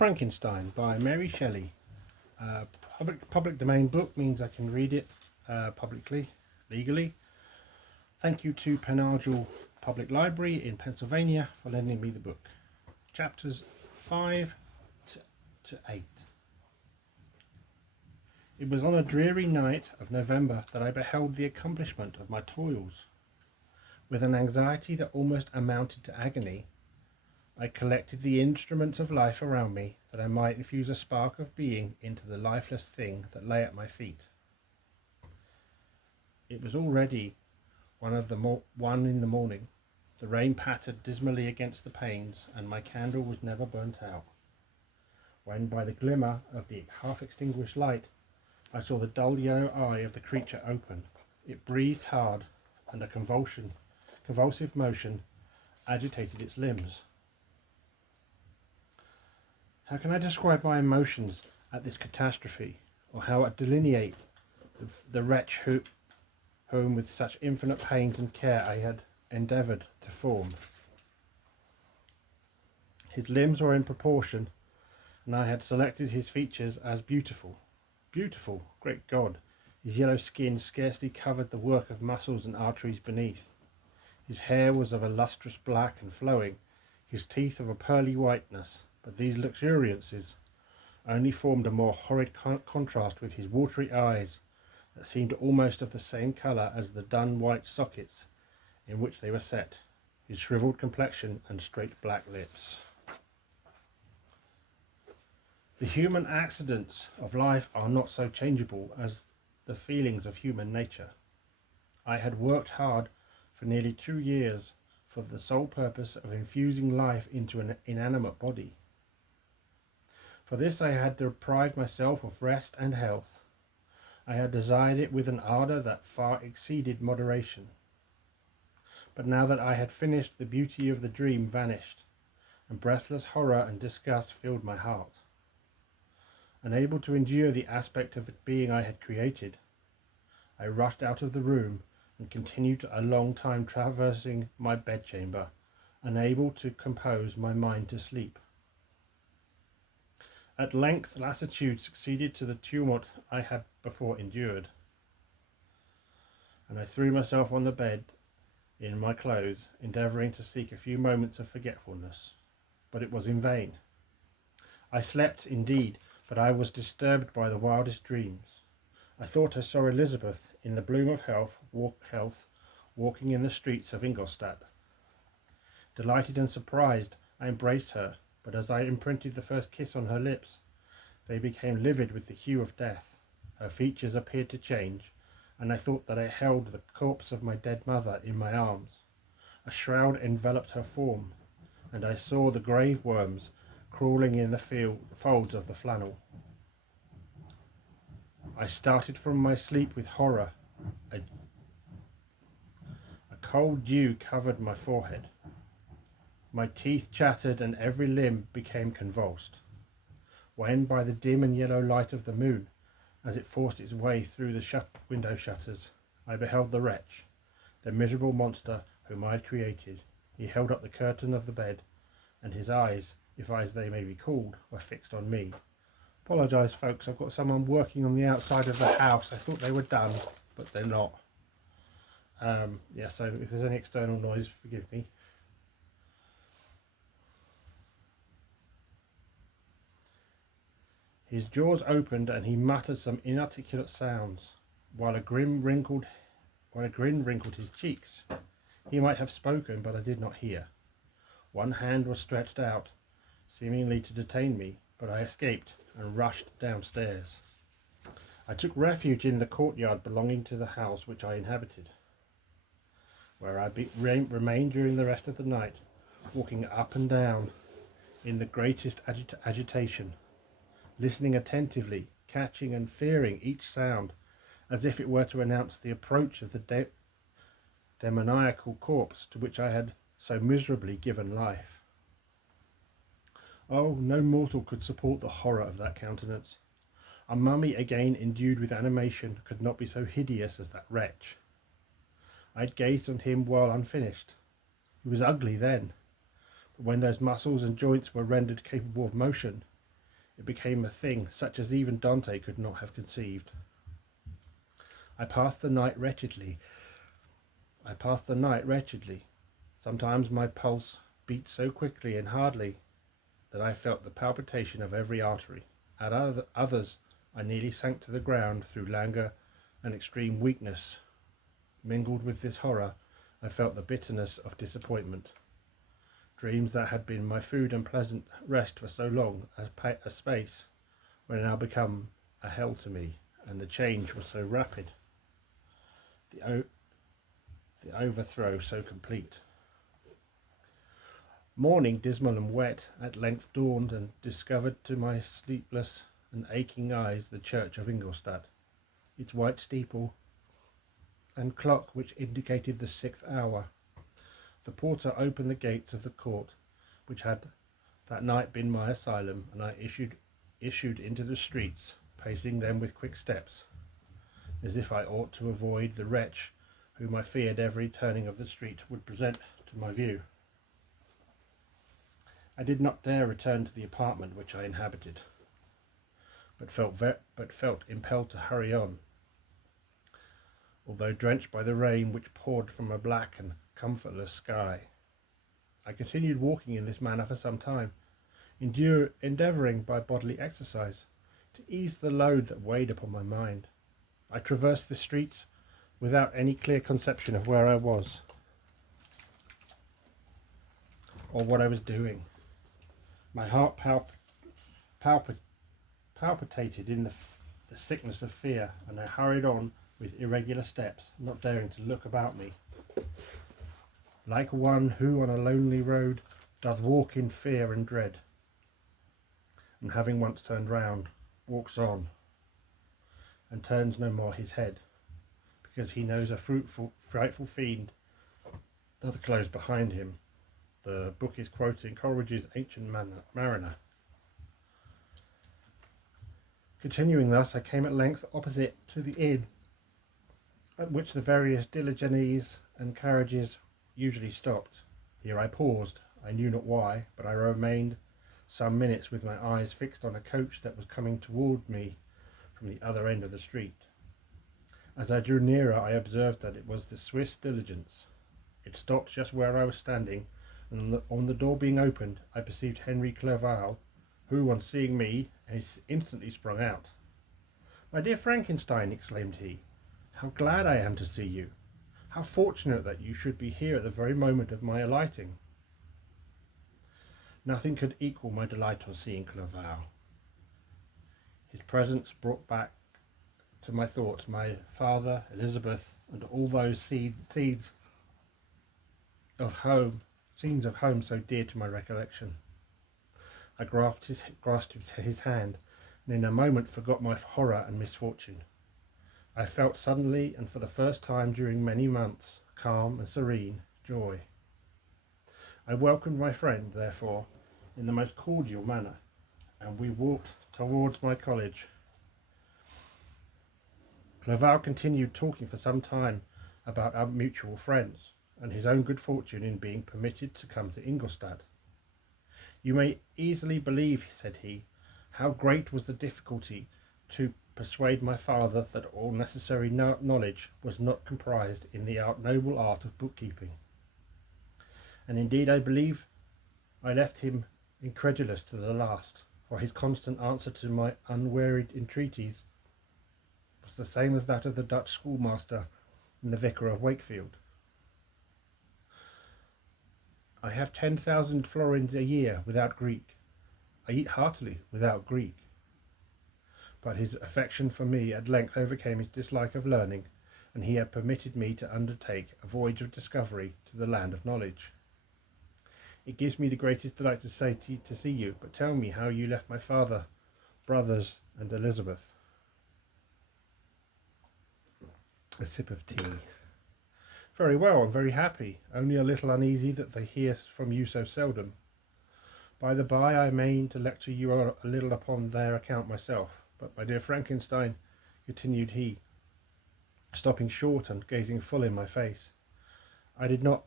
Frankenstein by Mary Shelley. Public domain book means I can read it publicly, legally. Thank you to Penargil Public Library in Pennsylvania for lending me the book. Chapters 5 to 8. It was on a dreary night of November that I beheld the accomplishment of my toils. With an anxiety that almost amounted to agony, I collected the instruments of life around me that I might infuse a spark of being into the lifeless thing that lay at my feet. It was already 1 in the morning. The rain pattered dismally against the panes, and my candle was never burnt out. When, by the glimmer of the half-extinguished light, I saw the dull yellow eye of the creature open, it breathed hard, and a convulsive motion agitated its limbs. How can I describe my emotions at this catastrophe, or how I delineate the wretch whom with such infinite pains and care I had endeavoured to form? His limbs were in proportion, and I had selected his features as beautiful. Beautiful, great God! His yellow skin scarcely covered the work of muscles and arteries beneath. His hair was of a lustrous black and flowing, his teeth of a pearly whiteness, but these luxuriances only formed a more horrid contrast with his watery eyes that seemed almost of the same colour as the dun white sockets in which they were set, his shrivelled complexion and straight black lips. The human accidents of life are not so changeable as the feelings of human nature. I had worked hard for nearly 2 years for the sole purpose of infusing life into an inanimate body. For this I had deprived myself of rest and health. I had desired it with an ardour that far exceeded moderation. But now that I had finished, the beauty of the dream vanished, and breathless horror and disgust filled my heart. Unable to endure the aspect of the being I had created, I rushed out of the room and continued a long time traversing my bedchamber, unable to compose my mind to sleep. At length lassitude succeeded to the tumult I had before endured, and I threw myself on the bed in my clothes, endeavouring to seek a few moments of forgetfulness, but it was in vain. I slept indeed, but I was disturbed by the wildest dreams. I thought I saw Elizabeth in the bloom of health walking in the streets of Ingolstadt. Delighted and surprised, I embraced her, but as I imprinted the first kiss on her lips, they became livid with the hue of death. Her features appeared to change, and I thought that I held the corpse of my dead mother in my arms. A shroud enveloped her form, and I saw the grave worms crawling in the folds of the flannel. I started from my sleep with horror. A cold dew covered my forehead. My teeth chattered and every limb became convulsed, when by the dim and yellow light of the moon, as it forced its way through the window shutters, I beheld the wretch, the miserable monster whom I had created. He held up the curtain of the bed, and his eyes, if eyes they may be called, were fixed on me. Apologise, folks, I've got someone working on the outside of the house. I thought they were done, but they're not. So if there's any external noise, forgive me. His jaws opened and he muttered some inarticulate sounds, while a grin wrinkled his cheeks. He might have spoken, but I did not hear. One hand was stretched out, seemingly to detain me, but I escaped and rushed downstairs. I took refuge in the courtyard belonging to the house which I inhabited, where I remained during the rest of the night, walking up and down in the greatest agitation, listening attentively, catching and fearing each sound, as if it were to announce the approach of the demoniacal corpse to which I had so miserably given life. Oh, no mortal could support the horror of that countenance. A mummy again endued with animation could not be so hideous as that wretch. I had gazed on him while unfinished. He was ugly then, but when those muscles and joints were rendered capable of motion, It became a thing such as even Dante could not have conceived. I passed the night wretchedly. Sometimes my pulse beat so quickly and hardly that I felt the palpitation of every artery. At others, I nearly sank to the ground through languor and extreme weakness. Mingled with this horror, I felt the bitterness of disappointment. Dreams that had been my food and pleasant rest for so long a space were now become a hell to me, and the change was so rapid, the overthrow so complete. Morning, dismal and wet, at length dawned and discovered to my sleepless and aching eyes the church of Ingolstadt, its white steeple and clock which indicated the 6th hour. The porter opened the gates of the court, which had that night been my asylum, and I issued into the streets, pacing them with quick steps, as if I ought to avoid the wretch whom I feared every turning of the street would present to my view. I did not dare return to the apartment which I inhabited, but felt impelled to hurry on, although drenched by the rain which poured from a black and comfortless sky. I continued walking in this manner for some time, endeavouring by bodily exercise to ease the load that weighed upon my mind. I traversed the streets without any clear conception of where I was or what I was doing. My heart palpitated in the sickness of fear, and I hurried on with irregular steps, not daring to look about me, like one who on a lonely road doth walk in fear and dread, and having once turned round, walks on, and turns no more his head, because he knows a frightful fiend doth close behind him. The book is quoting Coleridge's Ancient Mariner. Continuing thus, I came at length opposite to the inn at which the various diligences and carriages usually stopped. Here I paused. I knew not why, but I remained some minutes with my eyes fixed on a coach that was coming toward me from the other end of the street. As I drew nearer, I observed that it was the Swiss diligence. It stopped just where I was standing, and on the door being opened, I perceived Henry Clerval, who, on seeing me, instantly sprung out. "My dear Frankenstein," exclaimed he, "how glad I am to see you! How fortunate that you should be here at the very moment of my alighting!" Nothing could equal my delight on seeing Clerval. His presence brought back to my thoughts my father, Elizabeth, and all those scenes of home so dear to my recollection. I grasped his hand, and in a moment forgot my horror and misfortune. I felt suddenly, and for the first time during many months, calm and serene joy. I welcomed my friend, therefore, in the most cordial manner, and we walked towards my college. Clerval continued talking for some time about our mutual friends, and his own good fortune in being permitted to come to Ingolstadt. "You may easily believe," said he, "how great was the difficulty to persuade my father that all necessary knowledge was not comprised in the noble art of bookkeeping. And indeed I believe I left him incredulous to the last, for his constant answer to my unwearied entreaties was the same as that of the Dutch schoolmaster and the vicar of Wakefield. I have 10,000 florins a year without Greek. I eat heartily without Greek." But his affection for me at length overcame his dislike of learning, and he had permitted me to undertake a voyage of discovery to the land of knowledge. "It gives me the greatest delight to see you, but tell me how you left my father, brothers, and Elizabeth." A sip of tea. "Very well, I'm very happy, only a little uneasy that they hear from you so seldom. By the by, I mean to lecture you a little upon their account myself. But, my dear Frankenstein," continued he, stopping short and gazing full in my face, "I did not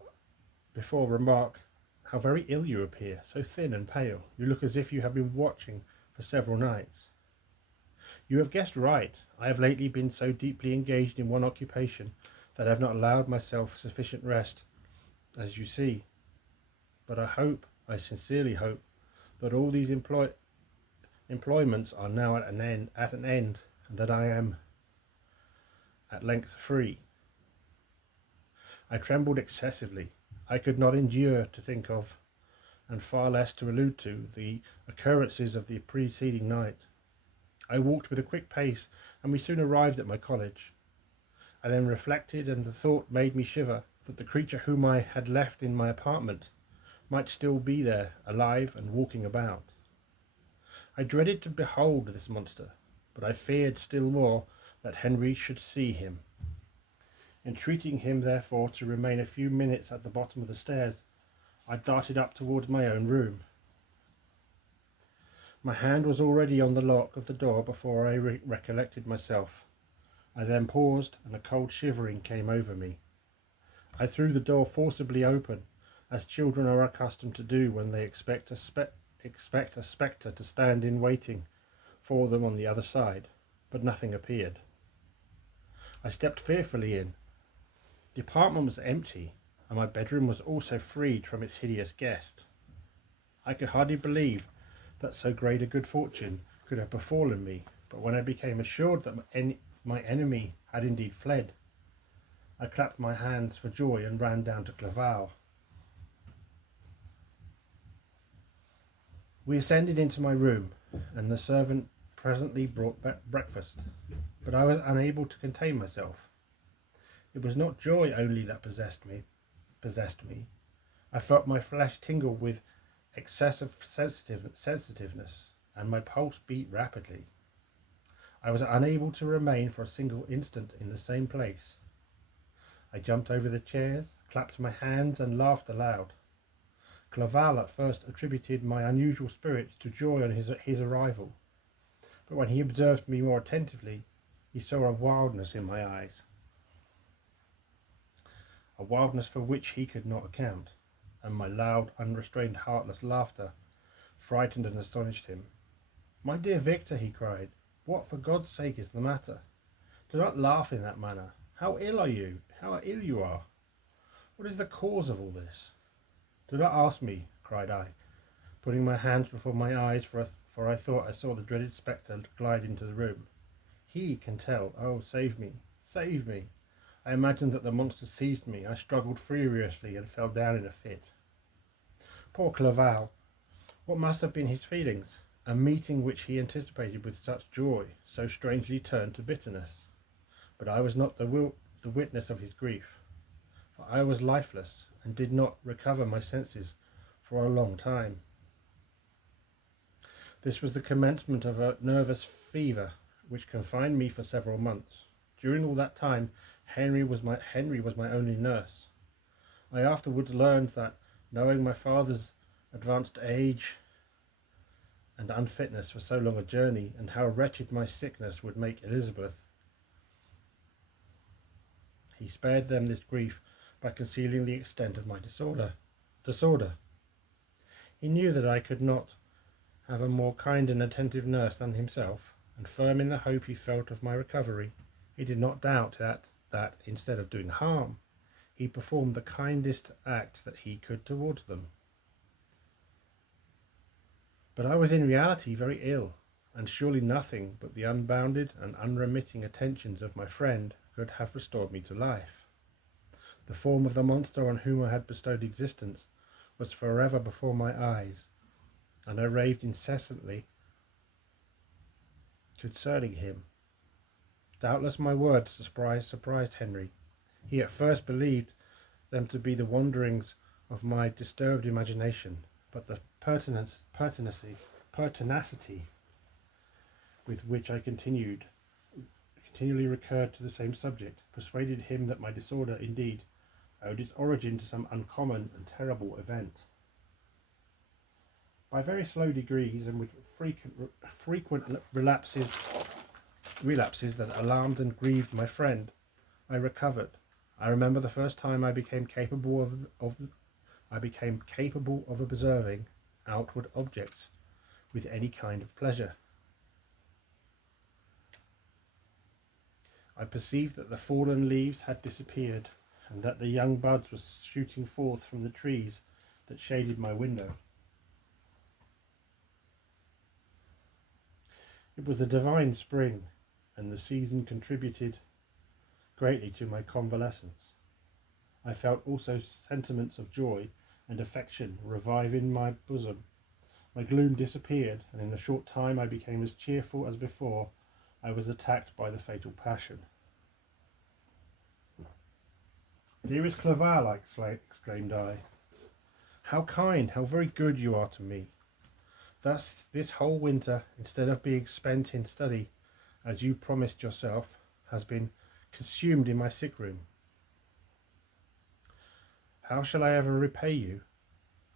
before remark how very ill you appear, so thin and pale. You look as if you had been watching for several nights. You have guessed right. I have lately been so deeply engaged in one occupation that I have not allowed myself sufficient rest, as you see. But I sincerely hope, that all these employments are now at an end, and that I am at length free. I trembled excessively. I could not endure to think of, and far less to allude to, the occurrences of the preceding night. I walked with a quick pace, and we soon arrived at my college. I then reflected, and the thought made me shiver, that the creature whom I had left in my apartment might still be there, alive and walking about. I dreaded to behold this monster, but I feared still more that Henry should see him. Entreating him, therefore, to remain a few minutes at the bottom of the stairs, I darted up towards my own room. My hand was already on the lock of the door before I recollected myself. I then paused, and a cold shivering came over me. I threw the door forcibly open, as children are accustomed to do when they expect a spectre to stand in waiting for them on the other side, but nothing appeared. I stepped fearfully in. The apartment was empty, and my bedroom was also freed from its hideous guest. I could hardly believe that so great a good fortune could have befallen me, but when I became assured that my enemy had indeed fled, I clapped my hands for joy and ran down to Clerval. We ascended into my room, and the servant presently brought breakfast, but I was unable to contain myself. It was not joy only that possessed me. I felt my flesh tingle with excessive sensitiveness, and my pulse beat rapidly. I was unable to remain for a single instant in the same place. I jumped over the chairs, clapped my hands, and laughed aloud. Clerval at first attributed my unusual spirits to joy on his arrival, but when he observed me more attentively, he saw a wildness in my eyes, a wildness for which he could not account, and my loud, unrestrained, heartless laughter frightened and astonished him. "My dear Victor," he cried, "what for God's sake is the matter? Do not laugh in that manner. How ill are you? How ill you are! What is the cause of all this?" "Do not ask me," cried I, putting my hands before my eyes, for I thought I saw the dreaded spectre glide into the room. "He can tell. Oh, save me, save me!" I imagined that the monster seized me. I struggled furiously and fell down in a fit. Poor Clerval! What must have been his feelings? A meeting which he anticipated with such joy, so strangely turned to bitterness. But I was not the witness of his grief, for I was lifeless, and did not recover my senses for a long time. This was the commencement of a nervous fever which confined me for several months. During all that time, Henry was my only nurse. I afterwards learned that, knowing my father's advanced age and unfitness for so long a journey, and how wretched my sickness would make Elizabeth, he spared them this grief by concealing the extent of my disorder. He knew that I could not have a more kind and attentive nurse than himself, and firm in the hope he felt of my recovery, he did not doubt that instead of doing harm, he performed the kindest act that he could towards them. But I was in reality very ill, and surely nothing but the unbounded and unremitting attentions of my friend could have restored me to life. The form of the monster on whom I had bestowed existence was forever before my eyes, and I raved incessantly concerning him. Doubtless my words surprised Henry. He at first believed them to be the wanderings of my disturbed imagination, but the pertinacity with which I continually recurred to the same subject persuaded him that my disorder indeed owed its origin to some uncommon and terrible event. By very slow degrees, and with frequent relapses that alarmed and grieved my friend, I recovered. I remember the first time I became capable of observing outward objects with any kind of pleasure. I perceived that the fallen leaves had disappeared, and that the young buds were shooting forth from the trees that shaded my window. It was a divine spring, and the season contributed greatly to my convalescence. I felt also sentiments of joy and affection revive in my bosom. My gloom disappeared, and in a short time I became as cheerful as before I was attacked by the fatal passion. "Dearest Clerval," exclaimed I, "how kind, how very good you are to me! Thus this whole winter, instead of being spent in study, as you promised yourself, has been consumed in my sick room. How shall I ever repay you?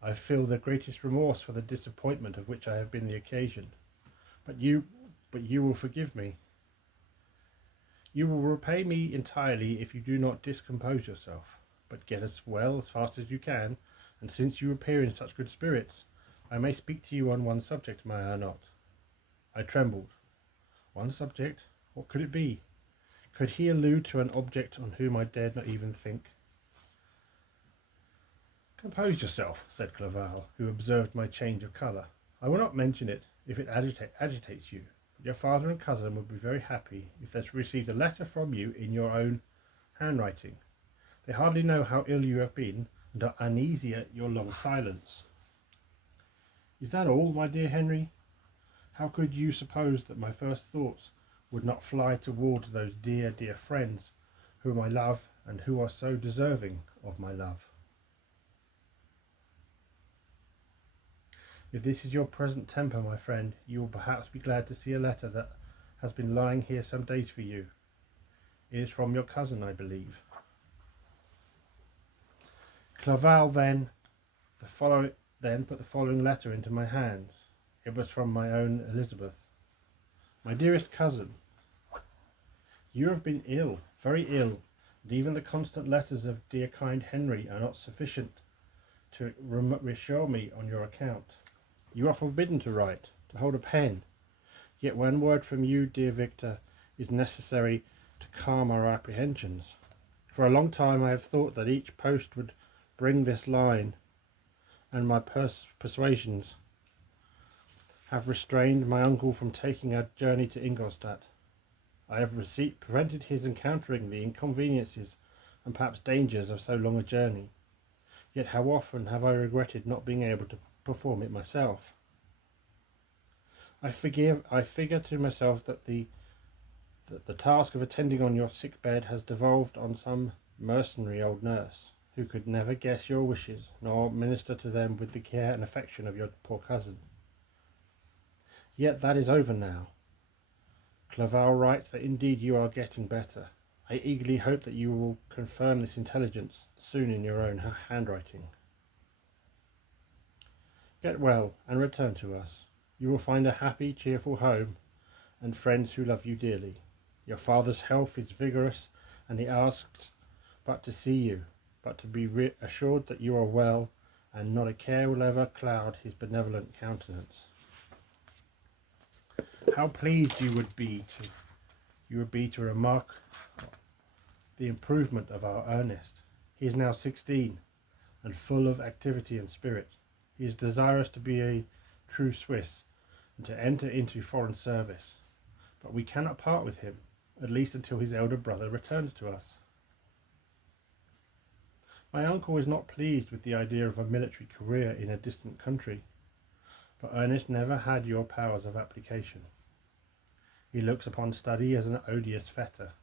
I feel the greatest remorse for the disappointment of which I have been the occasion. But you will forgive me. You will repay me entirely if you do not discompose yourself, but get as well as fast as you can, and since you appear in such good spirits, I may speak to you on one subject, may I not?" I trembled. One subject? What could it be? Could he allude to an object on whom I dared not even think? "Compose yourself," said Clerval, who observed my change of colour. "I will not mention it if it agitates you, but your father and cousin would be very happy if they received a letter from you in your own handwriting. They hardly know how ill you have been, and are uneasy at your long silence." "Is that all, my dear Henry? How could you suppose that my first thoughts would not fly towards those dear, dear friends whom I love and who are so deserving of my love? If this is your present temper, my friend, you will perhaps be glad to see a letter that has been lying here some days for you. It is from your cousin, I believe." Clerval then put the following letter into my hands. It was from my own Elizabeth. "My dearest cousin, you have been ill, very ill, and even the constant letters of dear kind Henry are not sufficient to reassure me on your account. You are forbidden to write, to hold a pen, yet one word from you, dear Victor, is necessary to calm our apprehensions. For a long time I have thought that each post would bring this line, and my persuasions have restrained my uncle from taking a journey to Ingolstadt. I have prevented his encountering the inconveniences and perhaps dangers of so long a journey. Yet how often have I regretted not being able to perform it myself. I figure to myself that the task of attending on your sick bed has devolved on some mercenary old nurse, who could never guess your wishes, nor minister to them with the care and affection of your poor cousin. Yet that is over now. Clerval writes that indeed you are getting better. I eagerly hope that you will confirm this intelligence soon in your own handwriting. Get well and return to us. You will find a happy, cheerful home and friends who love you dearly. Your father's health is vigorous, and he asks but to see you, but to be assured that you are well, and not a care will ever cloud his benevolent countenance. How pleased you would be to remark the improvement of our Ernest. He is now 16, and full of activity and spirit. He is desirous to be a true Swiss, and to enter into foreign service, but we cannot part with him, at least until his elder brother returns to us. My uncle is not pleased with the idea of a military career in a distant country, but Ernest never had your powers of application. He looks upon study as an odious fetter.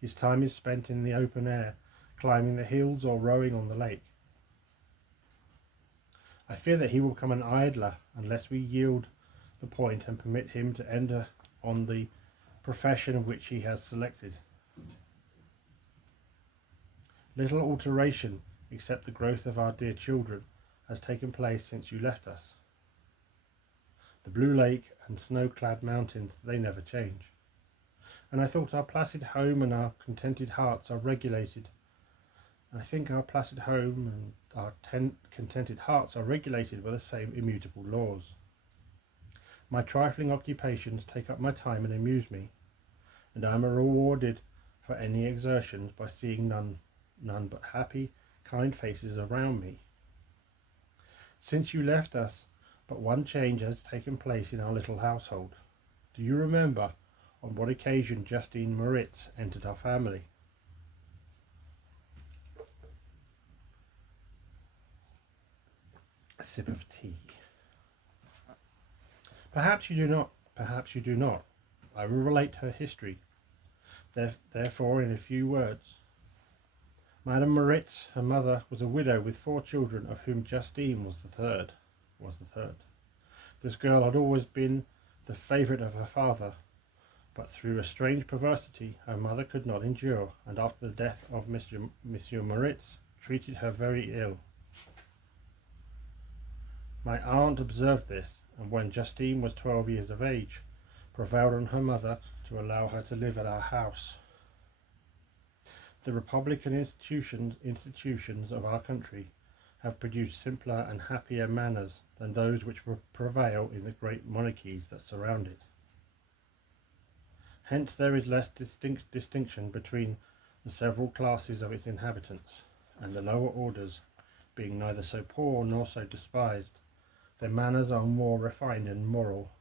His time is spent in the open air, climbing the hills or rowing on the lake. I fear that he will become an idler unless we yield the point and permit him to enter on the profession which he has selected. Little alteration, except the growth of our dear children, has taken place since you left us. The blue lake and snow-clad mountains, they never change. And I thought our placid home and our contented hearts are regulated. I think our placid home and our contented hearts are regulated by the same immutable laws. My trifling occupations take up my time and amuse me, and I am rewarded for any exertions by seeing none but happy, kind faces around me. Since you left us, but one change has taken place in our little household. Do you remember on what occasion Justine Moritz entered our family? A sip of tea. Perhaps you do not. Perhaps you do not. I will relate her history. Therefore, in a few words. Madame Moritz, her mother, was a widow with 4 children, of whom Justine was the third. This girl had always been the favourite of her father, but through a strange perversity her mother could not endure, and after the death of Monsieur Moritz, treated her very ill. My aunt observed this, and when Justine was 12 years of age, prevailed on her mother to allow her to live at our house. The republican institutions of our country have produced simpler and happier manners than those which prevail in the great monarchies that surround it. Hence there is less distinction between the several classes of its inhabitants, and the lower orders, being neither so poor nor so despised, their manners are more refined and moral.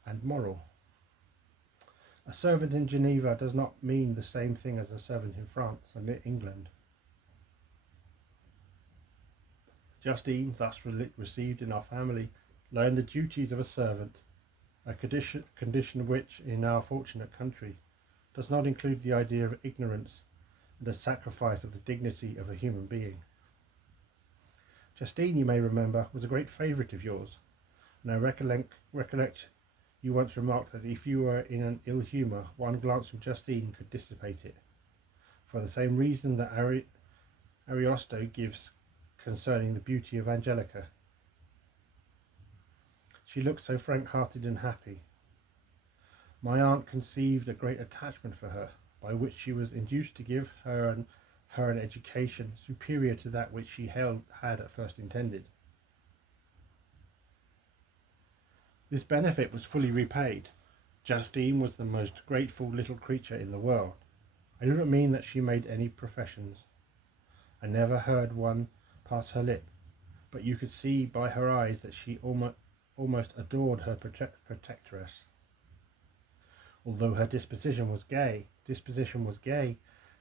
A servant in Geneva does not mean the same thing as a servant in France and in England. Justine, thus received in our family, learned the duties of a servant, a condition which, in our fortunate country, does not include the idea of ignorance and a sacrifice of the dignity of a human being. Justine, you may remember, was a great favourite of yours, and I recollect you once remarked that if you were in an ill humour, one glance from Justine could dissipate it, for the same reason that Ariosto gives concerning the beauty of Angelica. She looked so frank-hearted and happy. My aunt conceived a great attachment for her, by which she was induced to give her an education superior to that which she had at first intended. This benefit was fully repaid. Justine was the most grateful little creature in the world. I do not mean that she made any professions. I never heard one pass her lip, but you could see by her eyes that she almost adored her protectress. Although her disposition was gay,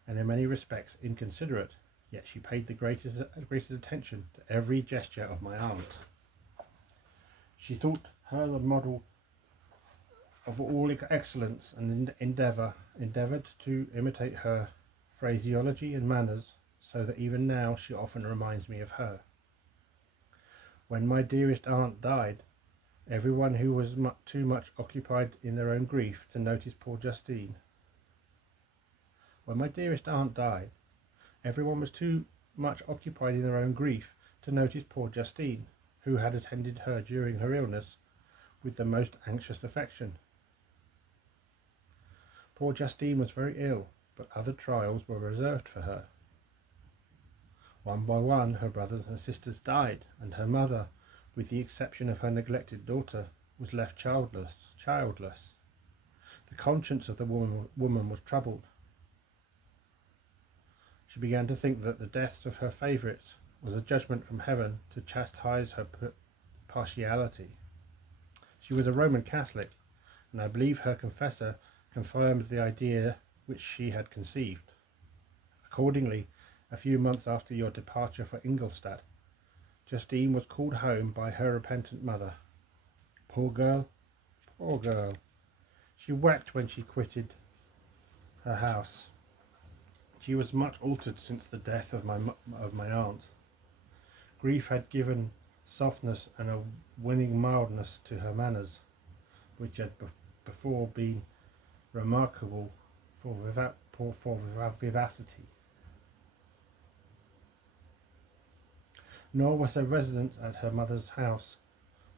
and in many respects inconsiderate, yet she paid the greatest attention to every gesture of my aunt. She thought her the model of all excellence, and endeavoured to imitate her phraseology and manners, so that even now she often reminds me of her. When my dearest aunt died, everyone who was too much occupied in their own grief to notice poor Justine. When my dearest aunt died, everyone was too much occupied in their own grief to notice poor Justine, who had attended her during her illness with the most anxious affection. Poor Justine was very ill, but other trials were reserved for her. One by one her brothers and sisters died, and her mother, with the exception of her neglected daughter, was left childless. The conscience of the woman was troubled. She began to think that the deaths of her favourites was a judgment from heaven to chastise her partiality. She was a Roman Catholic, and I believe her confessor confirmed the idea which she had conceived. Accordingly, a few months after your departure for Ingolstadt, Justine was called home by her repentant mother. Poor girl! She wept when she quitted her house. She was much altered since the death of my aunt. Grief had given softness and a winning mildness to her manners, which had before been remarkable for vivacity. Nor was her residence at her mother's house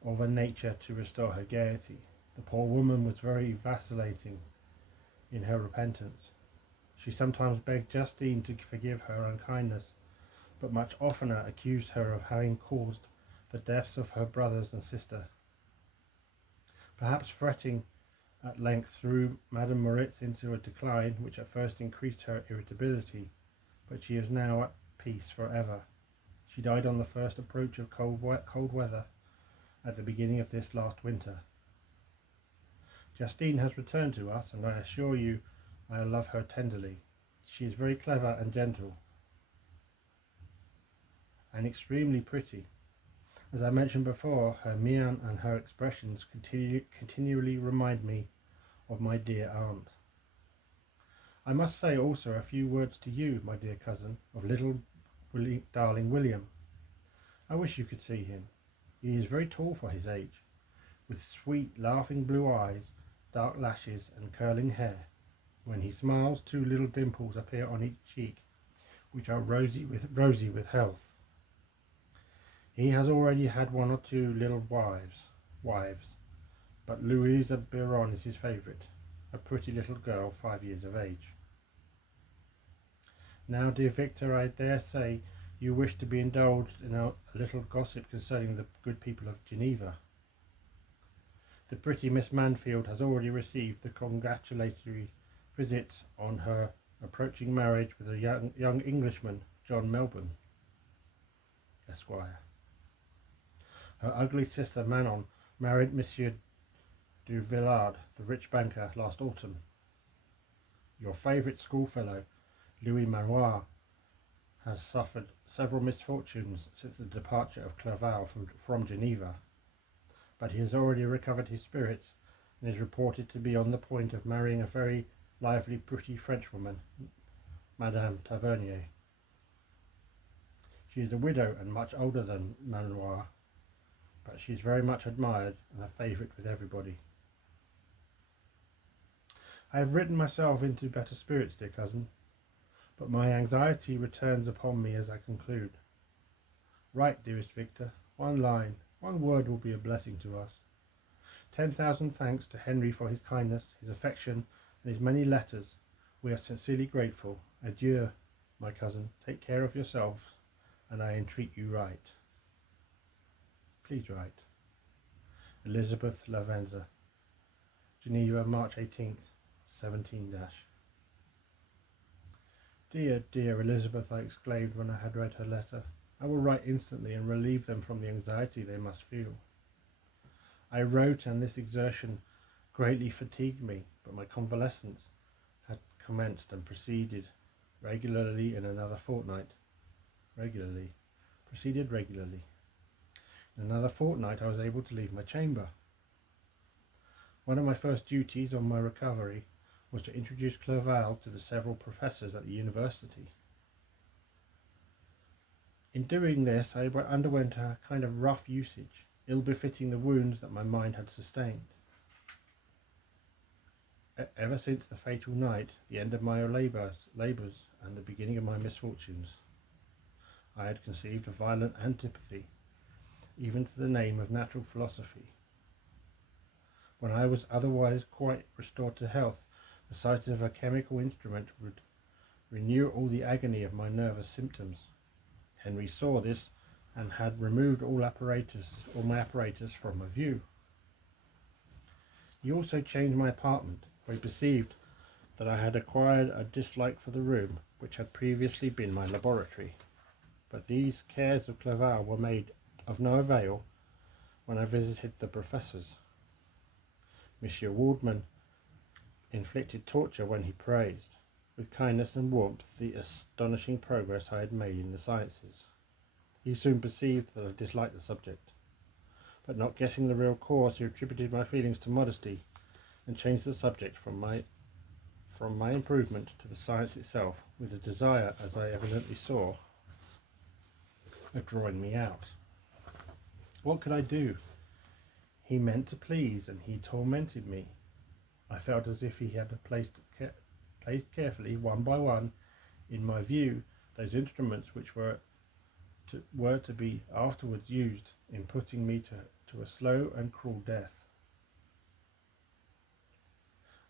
of a nature to restore her gaiety. The poor woman was very vacillating in her repentance. She sometimes begged Justine to forgive her unkindness, but much oftener accused her of having caused the deaths of her brothers and sister. Perhaps fretting at length threw Madame Moritz into a decline which at first increased her irritability, but she is now at peace for ever. She died on the first approach of cold weather at the beginning of this last winter. Justine has returned to us, and I assure you I love her tenderly. She is very clever and gentle, and extremely pretty. As I mentioned before, her mien and her expressions continually remind me of my dear aunt. I must say also a few words to you, my dear cousin, of little darling William. I wish you could see him. He is very tall for his age, with sweet, laughing blue eyes, dark lashes, and curling hair. When he smiles, 2 little dimples appear on each cheek, which are rosy with health. He has already had 1 or 2 little wives, but Louisa Biron is his favourite, a pretty little girl 5 years of age. Now, dear Victor, I dare say you wish to be indulged in a little gossip concerning the good people of Geneva. The pretty Miss Manfield has already received the congratulatory visits on her approaching marriage with a young Englishman, John Melbourne, Esquire. Her ugly sister Manon married Monsieur du Villard, the rich banker, last autumn. Your favourite schoolfellow, Louis Manoir, has suffered several misfortunes since the departure of Clerval from Geneva, but he has already recovered his spirits and is reported to be on the point of marrying a very lively, pretty Frenchwoman, Madame Tavernier. She is a widow and much older than Manoir, but she is very much admired and a favourite with everybody. I have written myself into better spirits, dear cousin, but my anxiety returns upon me as I conclude. Write, dearest Victor, 1 line, 1 word will be a blessing to us. 10,000 thanks to Henry for his kindness, his affection, and his many letters. We are sincerely grateful. Adieu, my cousin. Take care of yourselves, and I entreat you write. Please write. Elizabeth Lavenza, Geneva, March 18th, 17 Dear, dear Elizabeth, I exclaimed when I had read her letter. I will write instantly and relieve them from the anxiety they must feel. I wrote, and this exertion greatly fatigued me, but my convalescence had commenced and proceeded regularly in another fortnight. Proceeded regularly. In another fortnight I was able to leave my chamber. One of my first duties on my recovery was to introduce Clerval to the several professors at the university. In doing this, I underwent a kind of rough usage, ill befitting the wounds that my mind had sustained. Ever since the fatal night, the end of my labours, and the beginning of my misfortunes, I had conceived a violent antipathy, even to the name of natural philosophy. When I was otherwise quite restored to health, the sight of a chemical instrument would renew all the agony of my nervous symptoms. Henry saw this and had removed all my apparatus from my view. He also changed my apartment, for he perceived that I had acquired a dislike for the room which had previously been my laboratory. But these cares of Clerval were made of no avail when I visited the professors. Monsieur Waldman inflicted torture when he praised, with kindness and warmth, the astonishing progress I had made in the sciences. He soon perceived that I disliked the subject, but not guessing the real cause, he attributed my feelings to modesty, and changed the subject from my improvement to the science itself, with a desire, as I evidently saw, of drawing me out. What could I do? He meant to please, and he tormented me. I felt as if he had placed carefully, one by one, in my view, those instruments which were to be afterwards used in putting me to a slow and cruel death.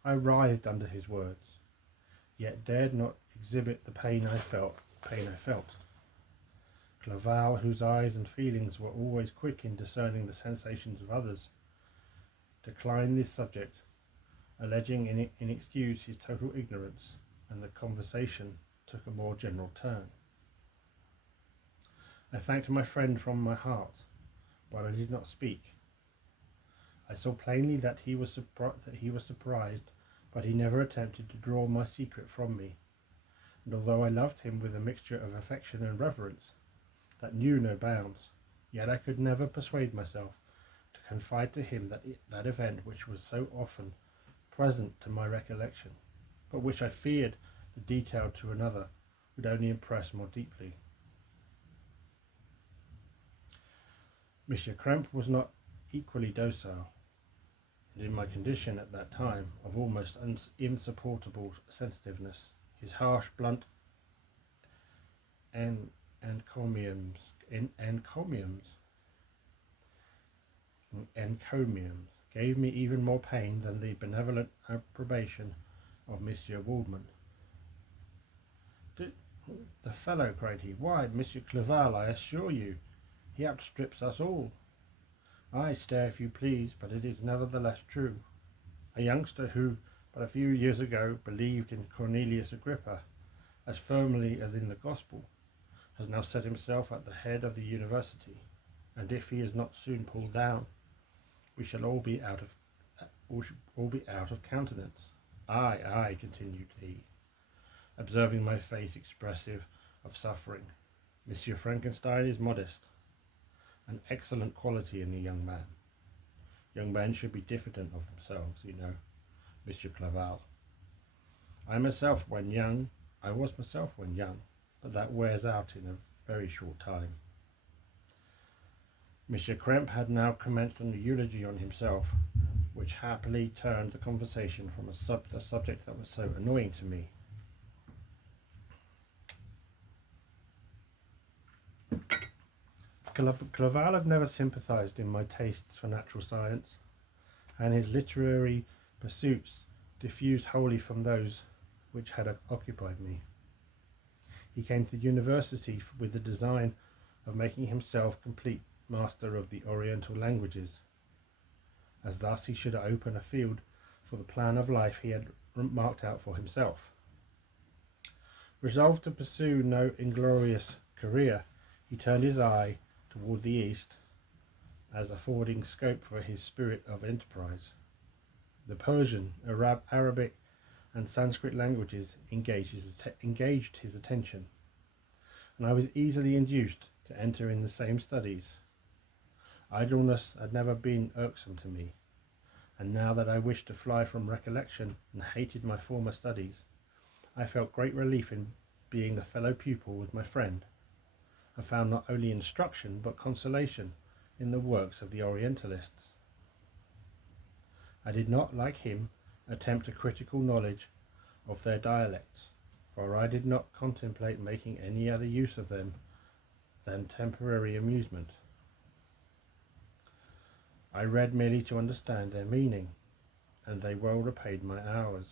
I writhed under his words, yet dared not exhibit the pain I felt. Clerval, whose eyes and feelings were always quick in discerning the sensations of others, declined this subject, alleging in excuse his total ignorance, and the conversation took a more general turn. I thanked my friend from my heart, but I did not speak. I saw plainly that he was surprised, but he never attempted to draw my secret from me, and although I loved him with a mixture of affection and reverence that knew no bounds, yet I could never persuade myself to confide to him that event which was so often present to my recollection, but which I feared the detail to another would only impress more deeply. Monsieur Krempe was not equally docile, and in my condition at that time of almost insupportable sensitiveness, his harsh, blunt encomiums gave me even more pain than the benevolent approbation of Monsieur Waldman. The fellow, cried he, why, Monsieur Clerval, I assure you, he outstrips us all. I stare if you please, but it is nevertheless true. A youngster who, but a few years ago, believed in Cornelius Agrippa as firmly as in the Gospel, has now set himself at the head of the university, and if he is not soon pulled down, we shall all be out of countenance. Aye, continued he, observing my face expressive of suffering. Monsieur Frankenstein is modest, an excellent quality in a young man. Young men should be diffident of themselves, you know, Monsieur Clerval. I was myself when young, but that wears out in a very short time. Monsieur Krempe had now commenced an eulogy on himself, which happily turned the conversation from the subject that was so annoying to me. Clerval had never sympathized in my tastes for natural science, and his literary pursuits diffused wholly from those which had occupied me. He came to the university with the design of making himself complete master of the Oriental languages, as thus he should open a field for the plan of life he had marked out for himself. Resolved to pursue no inglorious career, he turned his eye toward the east as affording scope for his spirit of enterprise. The Persian, Arabic, and Sanskrit languages engaged his attention, and I was easily induced to enter in the same studies. Idleness had never been irksome to me, and now that I wished to fly from recollection and hated my former studies, I felt great relief in being the fellow pupil with my friend, and found not only instruction but consolation in the works of the Orientalists. I did not, like him, attempt a critical knowledge of their dialects, for I did not contemplate making any other use of them than temporary amusement. I read merely to understand their meaning, and they well repaid my hours.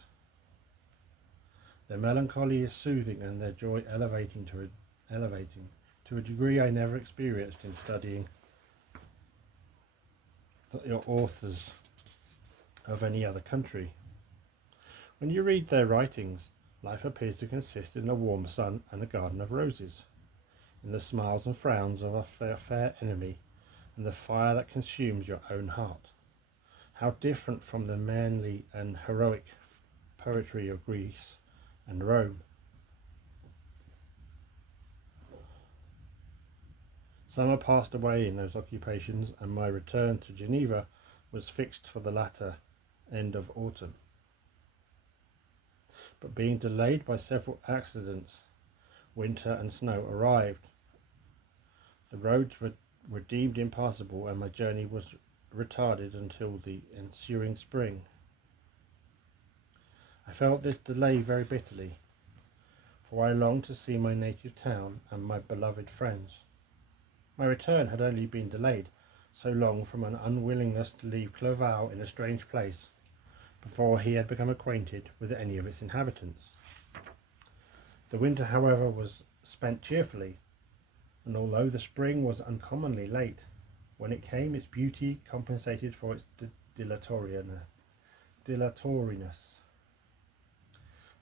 Their melancholy is soothing, and their joy elevating to a degree I never experienced in studying the authors of any other country. When you read their writings, life appears to consist in a warm sun and a garden of roses, in the smiles and frowns of a fair enemy, and the fire that consumes your own heart. How different from the manly and heroic poetry of Greece and Rome. Summer passed away in those occupations, and my return to Geneva was fixed for the latter end of autumn. But being delayed by several accidents, winter and snow arrived. The roads were deemed impassable, and my journey was retarded until the ensuing spring. I felt this delay very bitterly, for I longed to see my native town and my beloved friends. My return had only been delayed so long from an unwillingness to leave Clerval in a strange place before he had become acquainted with any of its inhabitants. The winter, however, was spent cheerfully, and although the spring was uncommonly late, when it came its beauty compensated for its dilatoriness.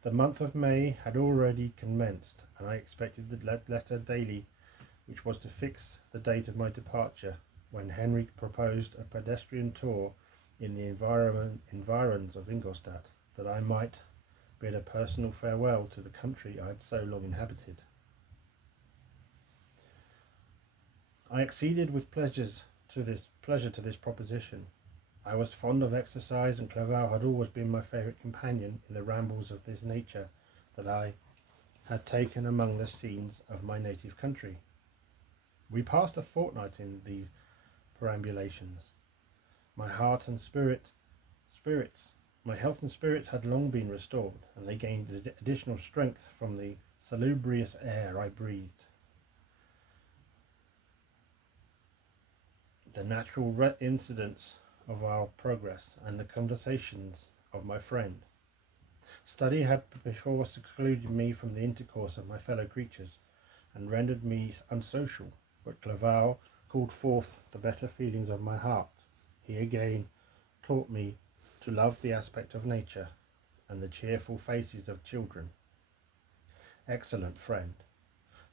The month of May had already commenced, and I expected the letter daily which was to fix the date of my departure, when Henry proposed a pedestrian tour in the environs of Ingolstadt, that I might bid a personal farewell to the country I had so long inhabited. I acceded with pleasure to this proposition. I was fond of exercise, and Clerval had always been my favourite companion in the rambles of this nature that I had taken among the scenes of my native country. We passed a fortnight in these perambulations. My health and spirits had long been restored, and they gained additional strength from the salubrious air I breathed. The natural incidents of our progress and the conversations of my friend. Study had before secluded me from the intercourse of my fellow creatures, and rendered me unsocial, but Clerval called forth the better feelings of my heart. He again taught me to love the aspect of nature and the cheerful faces of children. Excellent friend,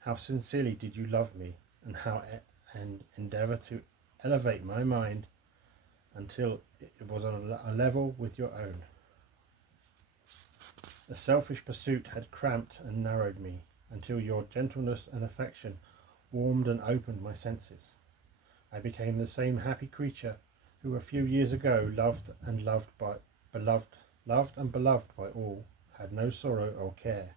how sincerely did you love me, and endeavour to elevate my mind until it was on a level with your own. A selfish pursuit had cramped and narrowed me, until your gentleness and affection warmed and opened my senses. I became the same happy creature who a few years ago loved and beloved by all, had no sorrow or care.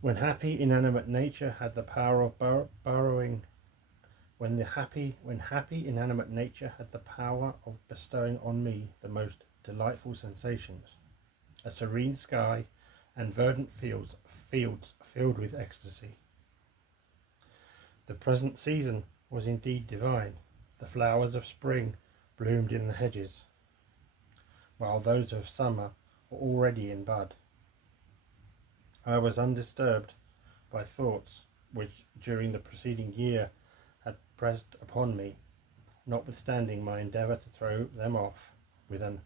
When happy inanimate nature had the power of bestowing on me the most delightful sensations, a serene sky and verdant fields filled with ecstasy. The present season was indeed divine. The flowers of spring bloomed in the hedges, while those of summer were already in bud. I was undisturbed by thoughts which during the preceding year had pressed upon me, notwithstanding my endeavour to throw them off with an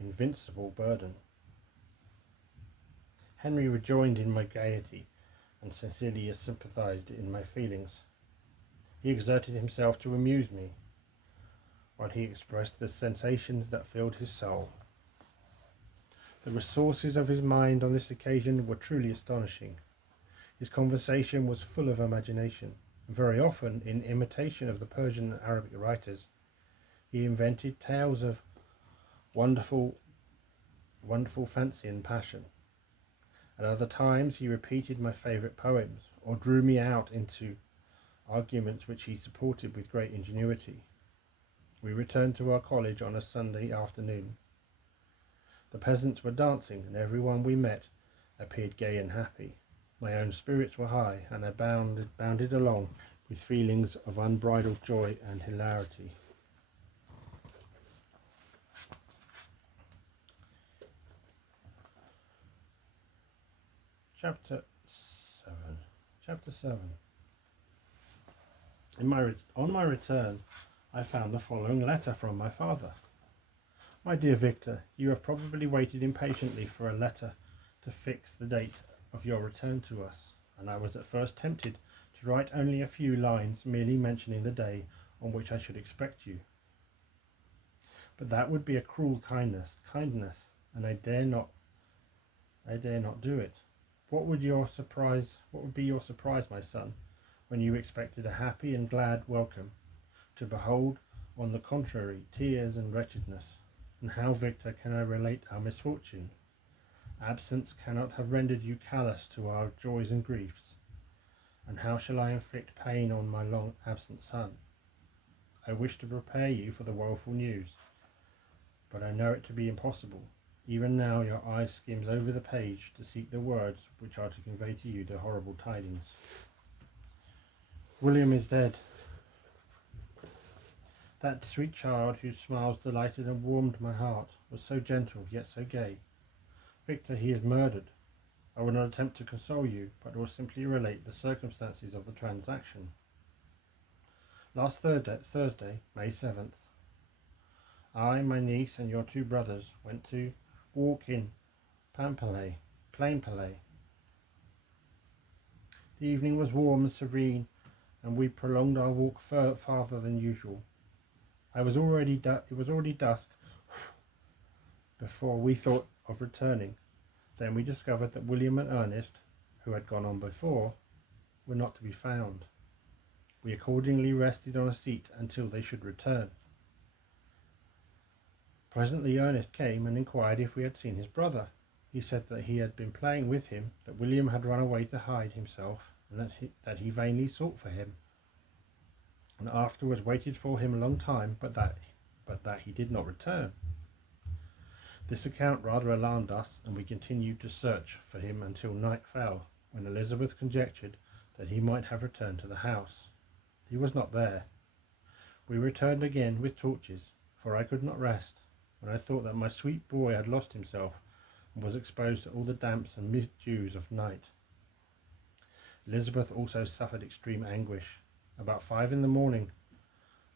invincible burden. Henry rejoined in my gaiety, and Cecilia sympathized in my feelings. He exerted himself to amuse me, while he expressed the sensations that filled his soul. The resources of his mind on this occasion were truly astonishing. His conversation was full of imagination, and very often, in imitation of the Persian and Arabic writers, he invented tales of wonderful fancy and passion. At other times he repeated my favourite poems, or drew me out into arguments which he supported with great ingenuity. We returned to our college on a Sunday afternoon. The peasants were dancing, and everyone we met appeared gay and happy. My own spirits were high, and I bounded along with feelings of unbridled joy and hilarity. Chapter 7. On my return, I found the following letter from my father. My dear Victor, you have probably waited impatiently for a letter to fix the date of your return to us, and I was at first tempted to write only a few lines, merely mentioning the day on which I should expect you. But that would be a cruel kindness, and I dare not do it. What would be your surprise, my son, when you expected a happy and glad welcome, to behold, on the contrary, tears and wretchedness? And how, Victor, can I relate our misfortune? Absence cannot have rendered you callous to our joys and griefs. And how shall I inflict pain on my long absent son? I wish to prepare you for the woeful news, but I know it to be impossible. Even now your eye skims over the page to seek the words which are to convey to you the horrible tidings. William is dead. That sweet child whose smiles delighted and warmed my heart was so gentle yet so gay. Victor, he is murdered. I will not attempt to console you, but will simply relate the circumstances of the transaction. Last Thursday, May 7th, I, my niece, and your two brothers went to walk in Plain Palais. The evening was warm and serene, and we prolonged our walk farther than usual. It was already dusk before we thought of returning. Then we discovered that William and Ernest, who had gone on before, were not to be found. We accordingly rested on a seat until they should return. Presently Ernest came and inquired if we had seen his brother. He said that he had been playing with him, that William had run away to hide himself, and that he vainly sought for him, and afterwards waited for him a long time, but that he did not return. This account rather alarmed us, and we continued to search for him until night fell, when Elizabeth conjectured that he might have returned to the house. He was not there. We returned again with torches, for I could not rest, when I thought that my sweet boy had lost himself and was exposed to all the damps and mist-dews of night. Elizabeth also suffered extreme anguish. About 5 in the morning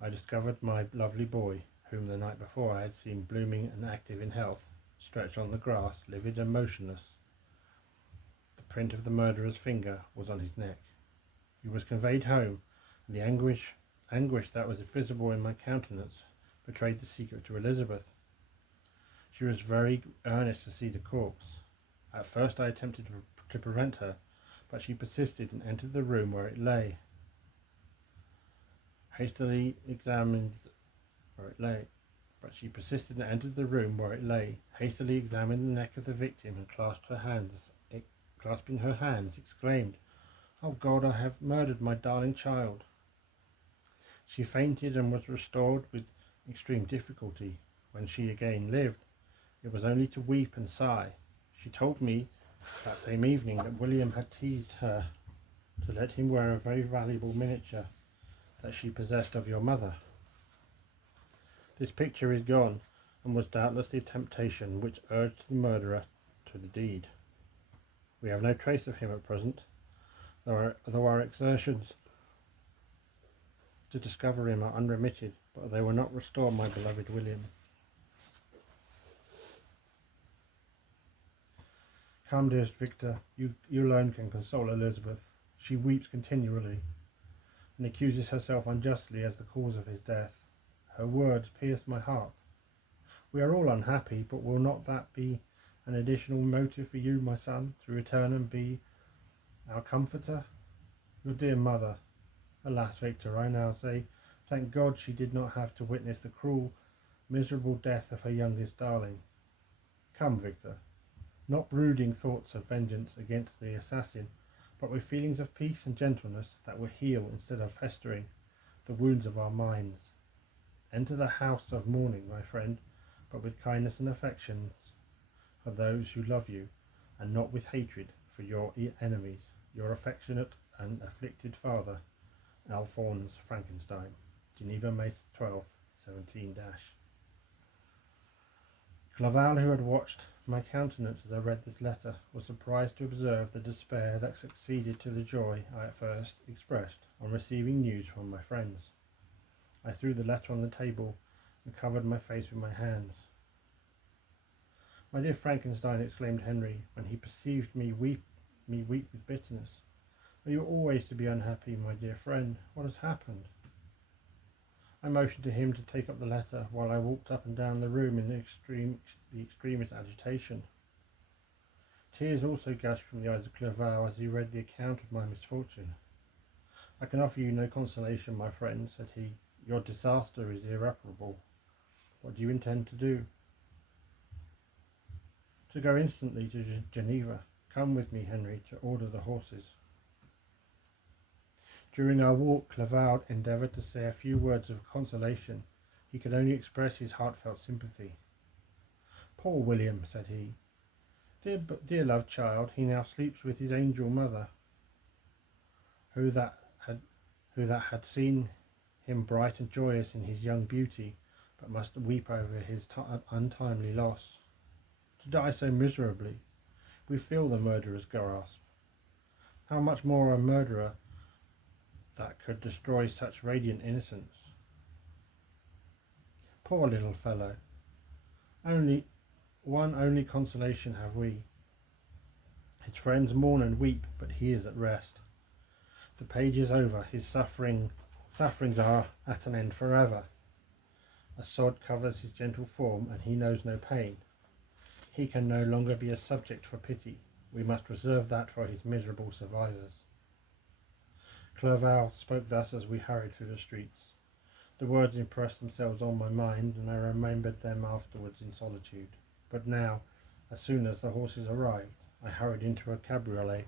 I discovered my lovely boy, whom the night before I had seen blooming and active in health, stretched on the grass, livid and motionless. The print of the murderer's finger was on his neck. He was conveyed home, and the anguish that was visible in my countenance betrayed the secret to Elizabeth. She was very earnest to see the corpse. At first I attempted to prevent her, but she persisted and entered the room where it lay. Hastily examined the neck of the victim, and clasping her hands, exclaimed, "Oh God, I have murdered my darling child." She fainted and was restored with extreme difficulty. When she again lived, it was only to weep and sigh. She told me that same evening that William had teased her to let him wear a very valuable miniature that she possessed of your mother. This picture is gone, and was doubtless the temptation which urged the murderer to the deed. We have no trace of him at present, though our exertions to discover him are unremitted, but they will not restore my beloved William. Come, dearest Victor, you alone can console Elizabeth. She weeps continually, and accuses herself unjustly as the cause of his death. Her words pierce my heart. We are all unhappy, but will not that be an additional motive for you, my son, to return and be our comforter? Your dear mother. Alas, Victor, I now say, thank God she did not have to witness the cruel, miserable death of her youngest darling. Come, Victor, not brooding thoughts of vengeance against the assassin, but with feelings of peace and gentleness that will heal instead of festering the wounds of our minds. Enter the house of mourning, my friend, but with kindness and affections for those who love you, and not with hatred for your enemies. Your affectionate and afflicted father, Alphonse Frankenstein. Geneva, May 12, 17-. Clerval, who had watched my countenance as I read this letter, was surprised to observe the despair that succeeded to the joy I at first expressed on receiving news from my friends. I threw the letter on the table and covered my face with my hands. "My dear Frankenstein," exclaimed Henry, when he perceived me weep with bitterness, "are you always to be unhappy, my dear friend? What has happened?" I motioned to him to take up the letter, while I walked up and down the room in the extremest agitation. Tears also gushed from the eyes of Clerval as he read the account of my misfortune. "I can offer you no consolation, my friend," said he. "Your disaster is irreparable. What do you intend to do?" "To go instantly to Geneva. Come with me, Henry, to order the horses." During our walk, Clerval endeavoured to say a few words of consolation. He could only express his heartfelt sympathy. "Poor William," said he. Dear loved child, he now sleeps with his angel mother, who that had seen him bright and joyous in his young beauty, but must weep over his untimely loss. To die so miserably, we feel the murderer's grasp. How much more a murderer that could destroy such radiant innocence? Poor little fellow. Only consolation have we. His friends mourn and weep, but he is at rest. The page is over, his sufferings are at an end forever. A sod covers his gentle form, and he knows no pain. He can no longer be a subject for pity. We must reserve that for his miserable survivors. Clerval spoke thus as we hurried through the streets. The words impressed themselves on my mind, and I remembered them afterwards in solitude. But now, as soon as the horses arrived, I hurried into a cabriolet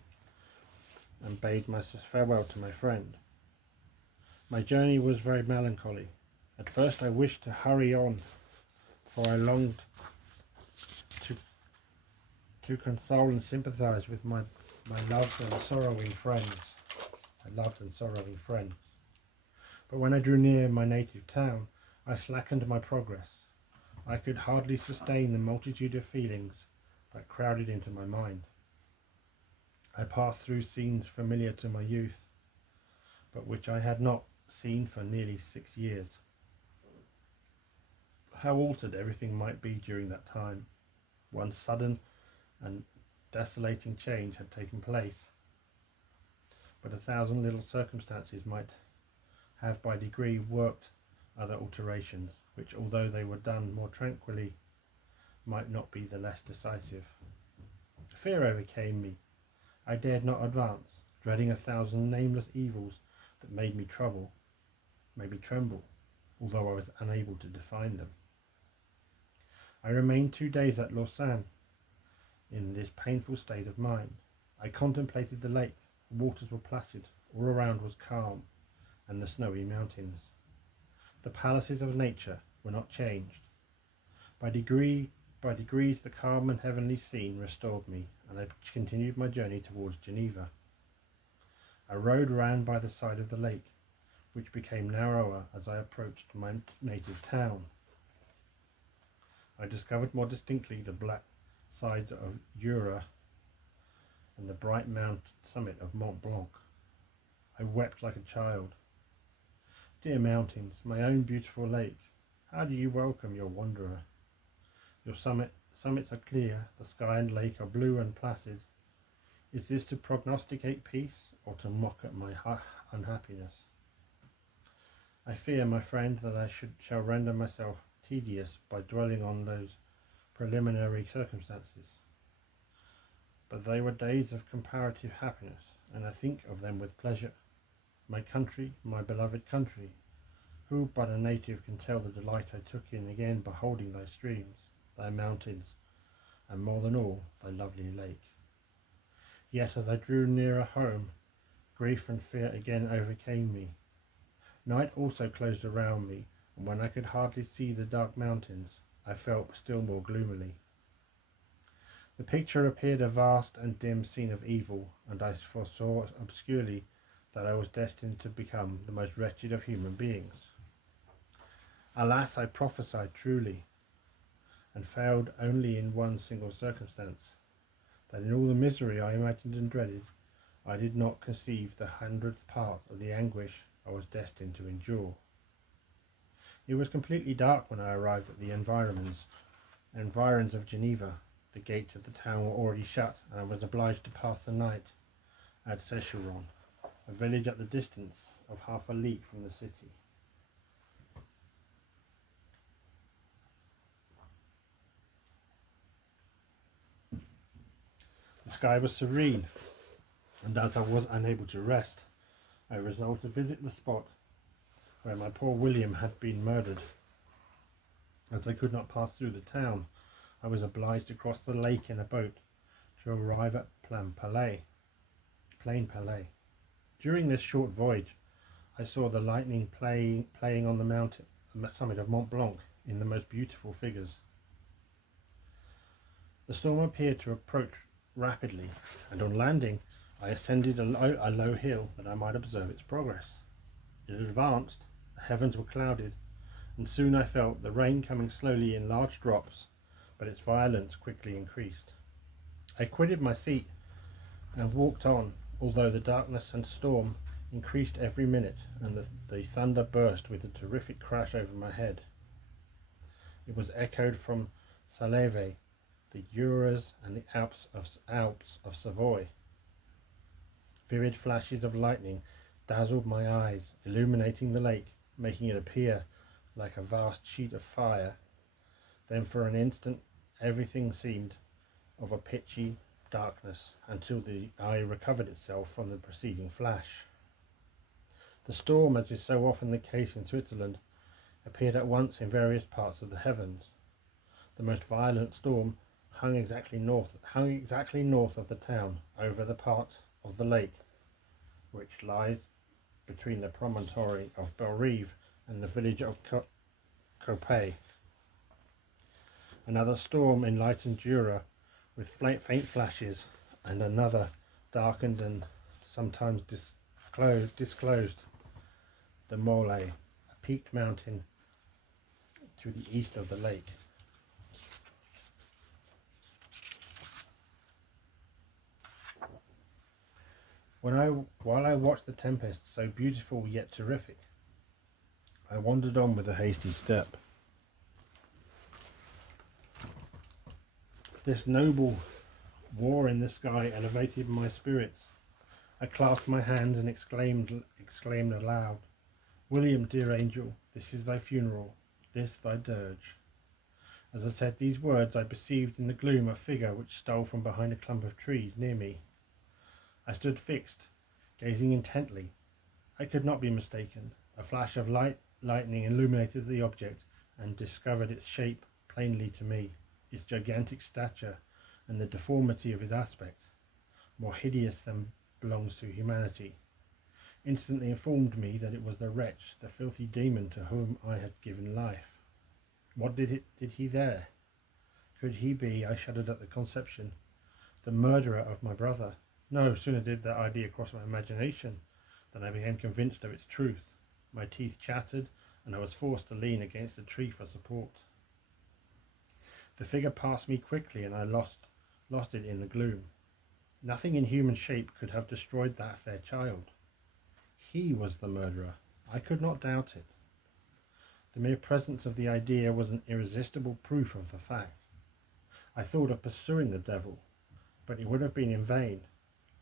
and bade my farewell to my friend. My journey was very melancholy. At first I wished to hurry on, for I longed to console and sympathize with my loved and sorrowing friends. But when I drew near my native town, I slackened my progress. I could hardly sustain the multitude of feelings that crowded into my mind. I passed through scenes familiar to my youth, but which I had not seen for nearly 6 years. How altered everything might be during that time. One sudden and desolating change had taken place, but 1,000 little circumstances might have by degree worked other alterations, which, although they were done more tranquilly, might not be the less decisive. Fear overcame me. I dared not advance, dreading 1,000 nameless evils that made me tremble, although I was unable to define them. I remained 2 days at Lausanne in this painful state of mind. I contemplated the lake. The waters were placid, all around was calm, and the snowy mountains. The palaces of nature were not changed. By degrees the calm and heavenly scene restored me, and I continued my journey towards Geneva. A road ran by the side of the lake, which became narrower as I approached my native town. I discovered more distinctly the black sides of Jura and the bright summit of Mont Blanc. I wept like a child. Dear mountains, my own beautiful lake, how do you welcome your wanderer? Your summits are clear, the sky and lake are blue and placid. Is this to prognosticate peace, or to mock at my unhappiness? I fear, my friend, that I shall render myself tedious by dwelling on those preliminary circumstances. But they were days of comparative happiness, and I think of them with pleasure. My country, my beloved country, who but a native can tell the delight I took in again beholding thy streams, thy mountains, and more than all, thy lovely lake. Yet as I drew nearer home, grief and fear again overcame me. Night also closed around me, and when I could hardly see the dark mountains, I felt still more gloomily. The picture appeared a vast and dim scene of evil, and I foresaw obscurely that I was destined to become the most wretched of human beings. Alas, I prophesied truly, and failed only in one single circumstance, that in all the misery I imagined and dreaded, I did not conceive the 100th part of the anguish I was destined to endure. It was completely dark when I arrived at the environs of Geneva. The gates of the town were already shut, and I was obliged to pass the night at Secheron, a village at the distance of half a league from the city. The sky was serene, and as I was unable to rest, I resolved to visit the spot where my poor William had been murdered. As I could not pass through the town, I was obliged to cross the lake in a boat to arrive at Plain Palais. During this short voyage, I saw the lightning playing on the summit of Mont Blanc in the most beautiful figures. The storm appeared to approach rapidly, and on landing, I ascended a low hill that I might observe its progress. It advanced, the heavens were clouded, and soon I felt the rain coming slowly in large drops, but its violence quickly increased. I quitted my seat and walked on, although the darkness and storm increased every minute, and the thunder burst with a terrific crash over my head. It was echoed from Saleve, the Juras and the Alps of Savoy. Vivid flashes of lightning dazzled my eyes, illuminating the lake, making it appear like a vast sheet of fire. Then for an instant everything seemed of a pitchy darkness until the eye recovered itself from the preceding flash. The storm, as is so often the case in Switzerland, appeared at once in various parts of the heavens. The most violent storm hung exactly north of the town, over the part of the lake which lies between the promontory of Bellerive and the village of Copay. Another storm enlightened Jura with faint flashes, and another darkened and sometimes disclosed the Mole, a peaked mountain to the east of the lake. While I watched the tempest, so beautiful yet terrific, I wandered on with a hasty step. This noble war in the sky elevated my spirits. I clasped my hands and exclaimed aloud, "William, dear angel, this is thy funeral, this thy dirge." As I said these words, I perceived in the gloom a figure which stole from behind a clump of trees near me. I stood fixed, gazing intently. I could not be mistaken. A flash of lightning illuminated the object and discovered its shape plainly to me, its gigantic stature and the deformity of his aspect, more hideous than belongs to humanity, instantly informed me that it was the wretch, the filthy demon to whom I had given life. What did he there? Could he be, I shuddered at the conception, the murderer of my brother? No sooner did that idea cross my imagination than I became convinced of its truth. My teeth chattered, and I was forced to lean against a tree for support. The figure passed me quickly, and I lost it in the gloom. Nothing in human shape could have destroyed that fair child. He was the murderer. I could not doubt it. The mere presence of the idea was an irresistible proof of the fact. I thought of pursuing the devil, but it would have been in vain,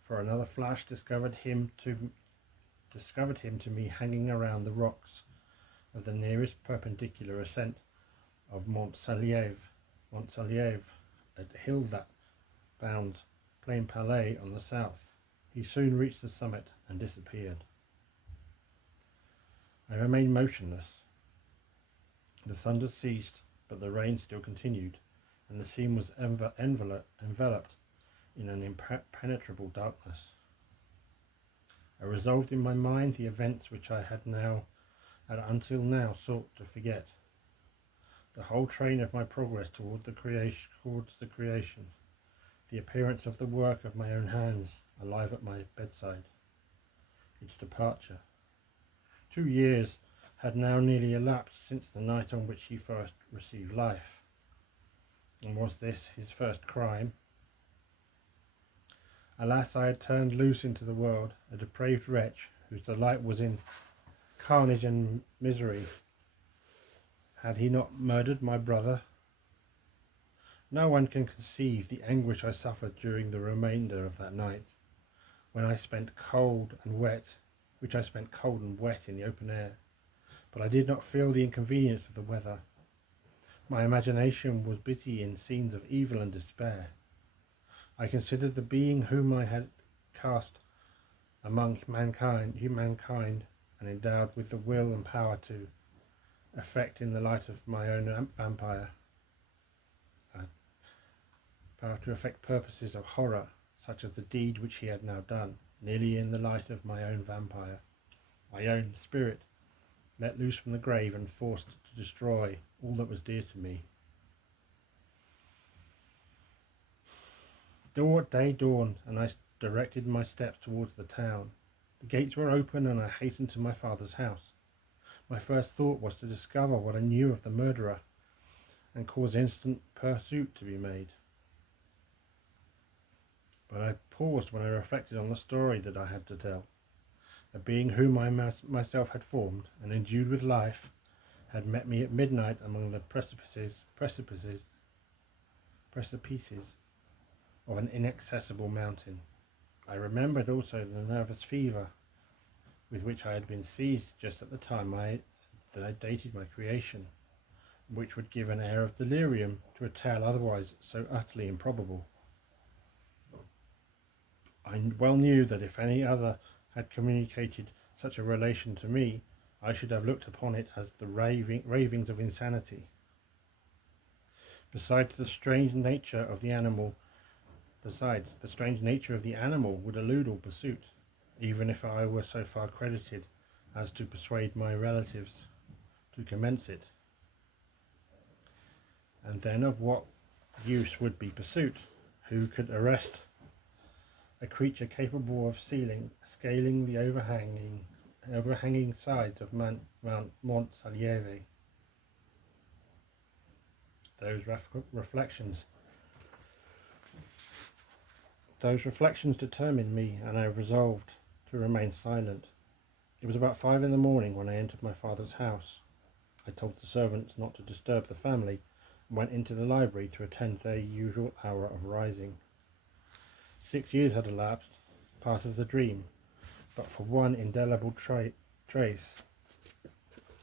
for another flash discovered him to me hanging around the rocks of the nearest perpendicular ascent of Mont Saliev, a hill that bounds Plain Palais on the south. He soon reached the summit and disappeared. I remained motionless. The thunder ceased, but the rain still continued, and the scene was enveloped in an impenetrable darkness. I resolved in my mind the events which I had until now sought to forget. The whole train of my progress towards the creation, the appearance of the work of my own hands, alive at my bedside, its departure. 2 years had now nearly elapsed since the night on which he first received life. And was this his first crime? Alas, I had turned loose into the world, a depraved wretch whose delight was in carnage and misery. Had he not murdered my brother? No one can conceive the anguish I suffered during the remainder of that night, which I spent cold and wet in the open air. But I did not feel the inconvenience of the weather. My imagination was busy in scenes of evil and despair. I considered the being whom I had cast among humankind and endowed with the will and power to effect in the light of my own vampire, power to effect purposes of horror, such as the deed which he had now done, nearly in the light of my own vampire, my own spirit, let loose from the grave and forced to destroy all that was dear to me. Day dawned, and I directed my steps towards the town. The gates were open, and I hastened to my father's house. My first thought was to discover what I knew of the murderer, and cause instant pursuit to be made. But I paused when I reflected on the story that I had to tell. A being whom I myself had formed and endued with life had met me at midnight among the precipices of an inaccessible mountain. I remembered also the nervous fever with which I had been seized just at the time that I dated my creation, which would give an air of delirium to a tale otherwise so utterly improbable. I well knew that if any other had communicated such a relation to me, I should have looked upon it as the ravings of insanity. Besides, the strange nature of the animal would elude all pursuit, even if I were so far credited as to persuade my relatives to commence it. And then of what use would be pursuit? Who could arrest a creature capable of scaling the overhanging sides of Mount Montsalve? Those reflections determined me, and I resolved to remain silent. It was about 5 a.m. when I entered my father's house. I told the servants not to disturb the family, and went into the library to attend their usual hour of rising. 6 years had elapsed, passed as a dream, but for one indelible trace,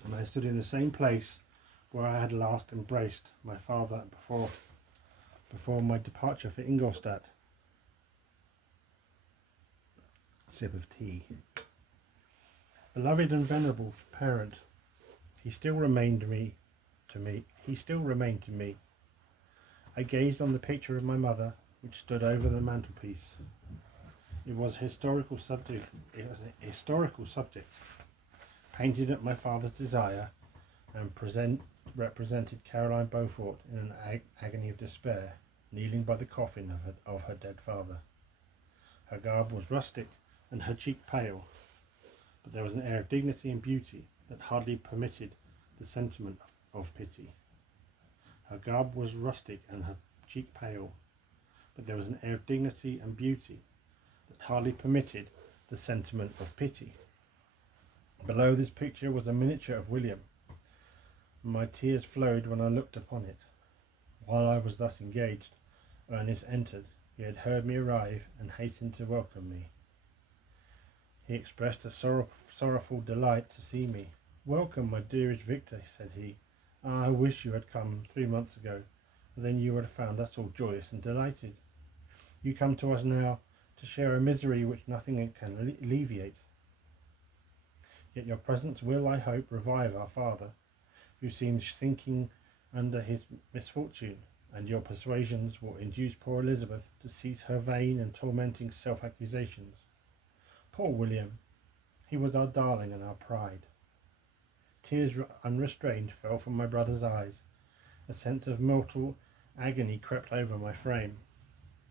and I stood in the same place where I had last embraced my father before my departure for Ingolstadt. Sip of tea. Beloved and venerable parent, he still remained to me. I gazed on the picture of my mother, which stood over the mantelpiece. It was a historical subject, painted at my father's desire, and represented Caroline Beaufort in an agony of despair, kneeling by the coffin of her dead father. Her garb was rustic and her cheek pale, but there was an air of dignity and beauty that hardly permitted the sentiment of pity. Her garb was rustic and her cheek pale, but there was an air of dignity and beauty that hardly permitted the sentiment of pity. Below this picture was a miniature of William. My tears flowed when I looked upon it. While I was thus engaged, Ernest entered. He had heard me arrive and hastened to welcome me. He expressed a sorrowful delight to see me. "Welcome, my dearest Victor," said he. "I wish you had come 3 months ago, for then you would have found us all joyous and delighted. You come to us now to share a misery which nothing can alleviate. Yet your presence will, I hope, revive our father, who seems sinking under his misfortune, and your persuasions will induce poor Elizabeth to cease her vain and tormenting self-accusations. Poor William! He was our darling and our pride." Tears unrestrained fell from my brother's eyes. A sense of mortal agony crept over my frame.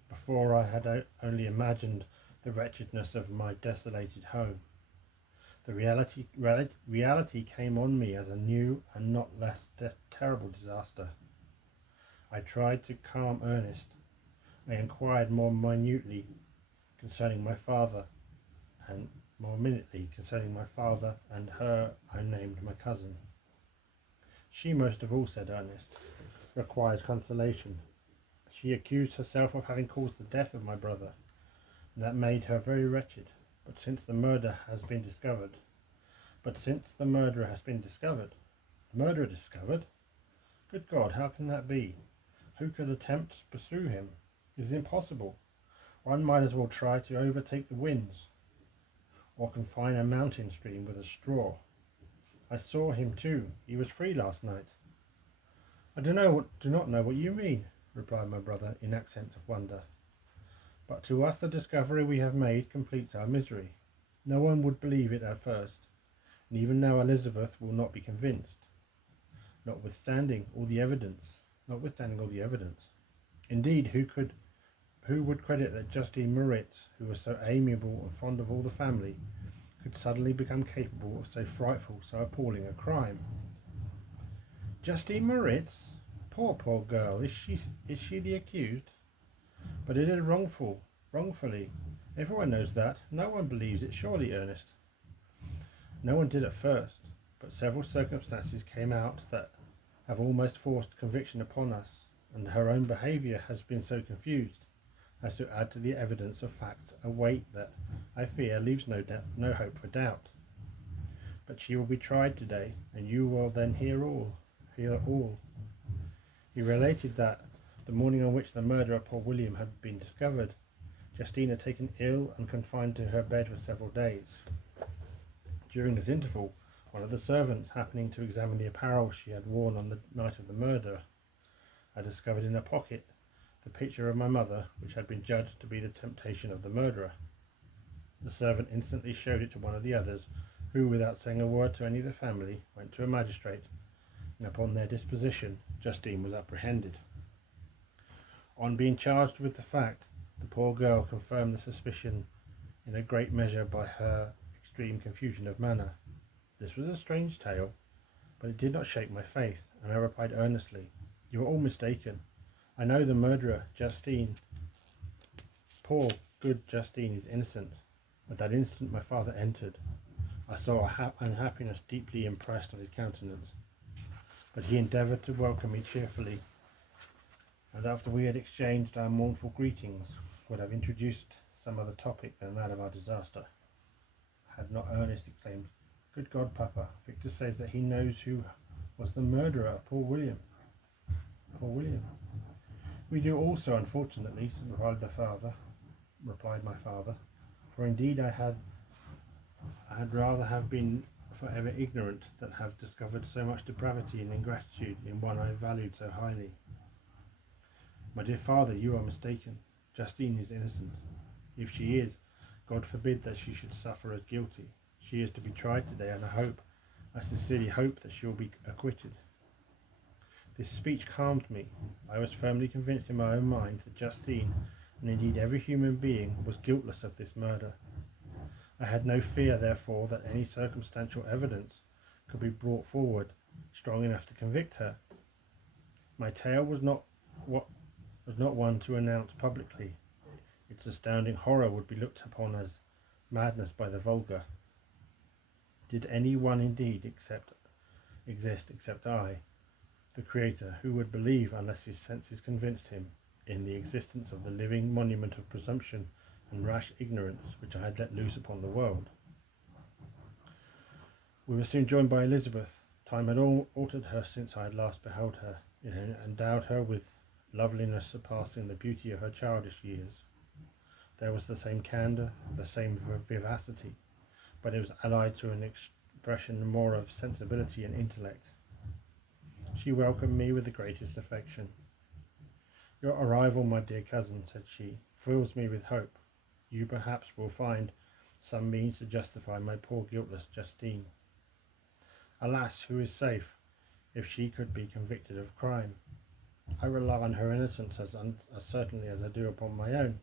Before I had only imagined the wretchedness of my desolated home. The reality came on me as a new and not less terrible disaster. I tried to calm Ernest. I inquired more minutely concerning my father, and her I named my cousin. "She most of all," said Ernest, "requires consolation. She accused herself of having caused the death of my brother, and that made her very wretched. But since the murderer has been discovered, murderer discovered? Good God, how can that be? Who could attempt to pursue him? It is impossible. One might as well try to overtake the winds, or confine a mountain stream with a straw. I saw him too. He was free last night." "I do not know what you mean," replied my brother in accents of wonder. "But to us the discovery we have made completes our misery. No one would believe it at first, and even now Elizabeth will not be convinced, notwithstanding all the evidence. Indeed, who would credit that Justine Moritz, who was so amiable and fond of all the family, could suddenly become capable of so frightful, so appalling a crime?" "Justine Moritz? Poor girl! Is she the accused? But it is wrongfully. Everyone knows that. No one believes it, surely, Ernest?" "No one did at first, but several circumstances came out that have almost forced conviction upon us, and her own behaviour has been so confused as to add to the evidence of facts a weight that, I fear, leaves no hope for doubt. But she will be tried today, and you will then hear all. He related that the morning on which the murder of poor William had been discovered, Justine had taken ill and confined to her bed for several days. During this interval, one of the servants, happening to examine the apparel she had worn on the night of the murder, had discovered in her pocket the picture of my mother, which had been judged to be the temptation of the murderer. The servant instantly showed it to one of the others, who, without saying a word to any of the family, went to a magistrate, and upon their disposition, Justine was apprehended. On being charged with the fact, the poor girl confirmed the suspicion in a great measure by her extreme confusion of manner. This was a strange tale, but it did not shake my faith, and I replied earnestly, "You are all mistaken. I know the murderer, Justine. Poor, good Justine is innocent." At that instant my father entered. I saw unhappiness deeply impressed on his countenance, but he endeavoured to welcome me cheerfully, and after we had exchanged our mournful greetings, would have introduced some other topic than that of our disaster, had not Ernest exclaimed, "Good God, Papa, Victor says that he knows who was the murderer of poor William." "Poor William." "We do also, unfortunately," replied my father, "for indeed I had rather have been forever ignorant than have discovered so much depravity and ingratitude in one I valued so highly." "My dear father, you are mistaken. Justine is innocent. If she is, God forbid that she should suffer as guilty. She is to be tried today, and I sincerely hope that she will be acquitted." This speech calmed me. I was firmly convinced in my own mind that Justine, and indeed every human being, was guiltless of this murder. I had no fear, therefore, that any circumstantial evidence could be brought forward strong enough to convict her. My tale was not one to announce publicly. Its astounding horror would be looked upon as madness by the vulgar. Did any one indeed exist except I, the Creator, who would believe, unless his senses convinced him, in the existence of the living monument of presumption and rash ignorance which I had let loose upon the world? We were soon joined by Elizabeth. Time had altered her since I had last beheld her. It had endowed her with loveliness surpassing the beauty of her childish years. There was the same candour, the same vivacity, but it was allied to an expression more of sensibility and intellect. She welcomed me with the greatest affection. "Your arrival, my dear cousin," said she, "fills me with hope. You perhaps will find some means to justify my poor guiltless Justine. Alas, who is safe, if she could be convicted of crime? I rely on her innocence as certainly as I do upon my own.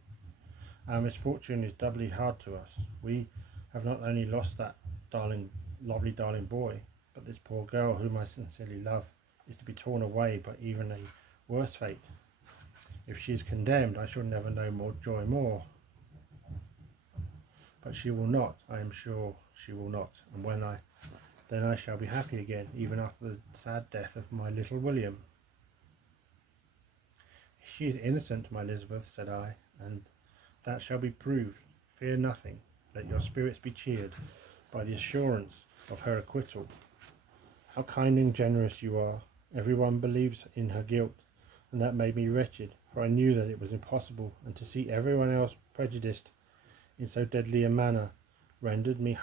Our misfortune is doubly hard to us. We have not only lost that lovely darling boy, but this poor girl, whom I sincerely love, is to be torn away by even a worse fate. If she is condemned, I shall never know joy more. But she will not, I am sure she will not, and then I shall be happy again, even after the sad death of my little William." "She is innocent, my Elizabeth," said I, "and that shall be proved. Fear nothing. Let your spirits be cheered by the assurance of her acquittal. How kind and generous you are! Everyone believes in her guilt, and that made me wretched, for I knew that it was impossible, and to see everyone else prejudiced in so deadly a manner rendered me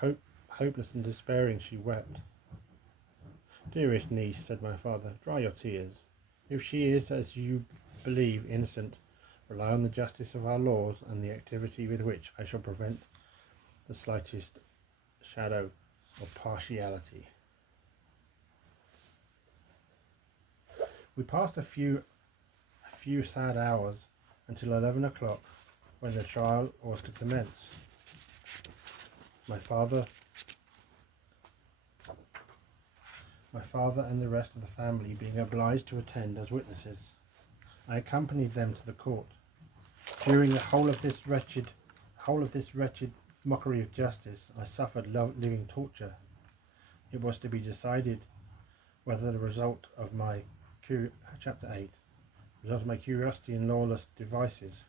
hopeless and despairing." She wept. "Dearest niece," said my father, "dry your tears. If she is, as you believe, innocent, rely on the justice of our laws and the activity with which I shall prevent the slightest shadow of partiality." We passed a few sad hours until 11 o'clock, when the trial was to commence. My father and the rest of the family being obliged to attend as witnesses, I accompanied them to the court. During the whole of this wretched mockery of justice, I suffered living torture. It was to be decided whether the result of my chapter 8, result of my curiosity and lawless devices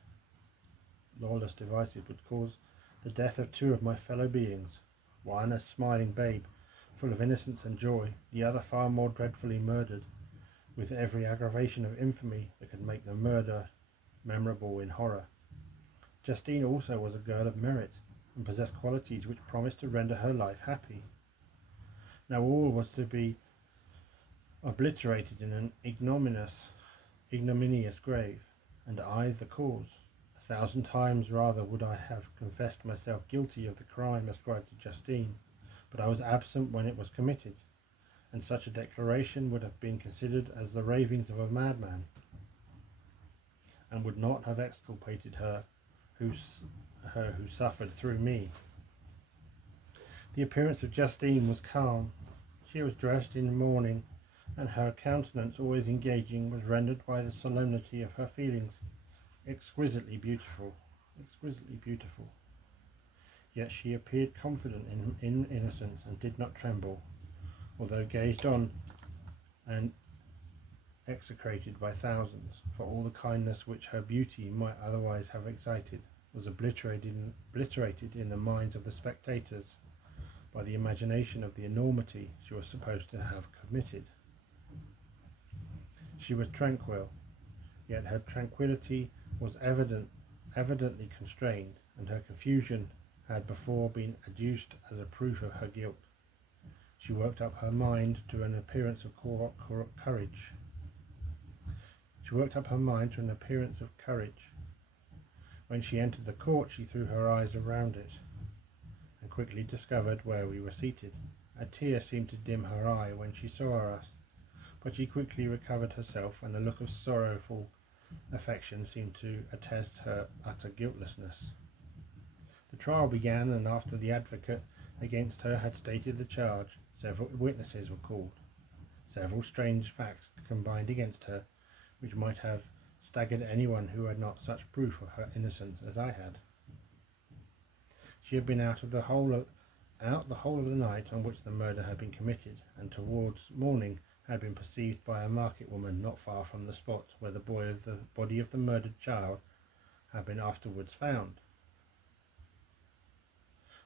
would cause the death of two of my fellow beings, one a smiling babe, full of innocence and joy, the other far more dreadfully murdered, with every aggravation of infamy that could make the murder memorable in horror. Justine also was a girl of merit, and possessed qualities which promised to render her life happy. Now all was to be obliterated in an ignominious grave, and I the cause. 1,000 times rather would I have confessed myself guilty of the crime ascribed to Justine, but I was absent when it was committed, and such a declaration would have been considered as the ravings of a madman, and would not have exculpated her who suffered through me. The appearance of Justine was calm. She was dressed in mourning, and her countenance, always engaging, was rendered by the solemnity of her feelings exquisitely beautiful. Yet she appeared confident in innocence, and did not tremble, although gazed on and execrated by thousands, for all the kindness which her beauty might otherwise have excited was obliterated in the minds of the spectators by the imagination of the enormity she was supposed to have committed. She was tranquil, yet her tranquillity was evidently constrained, and her confusion had before been adduced as a proof of her guilt. She worked up her mind to an appearance of courage. When she entered the court, she threw her eyes around it, and quickly discovered where we were seated. A tear seemed to dim her eye when she saw us, but she quickly recovered herself, and a look of sorrowful affection seemed to attest her utter guiltlessness. The trial began, and after the advocate against her had stated the charge, several witnesses were called. Several strange facts combined against her, which might have staggered anyone who had not such proof of her innocence as I had. She had been out the whole of the night on which the murder had been committed, and towards morning had been perceived by a market woman not far from the spot where the body of the murdered child had been afterwards found.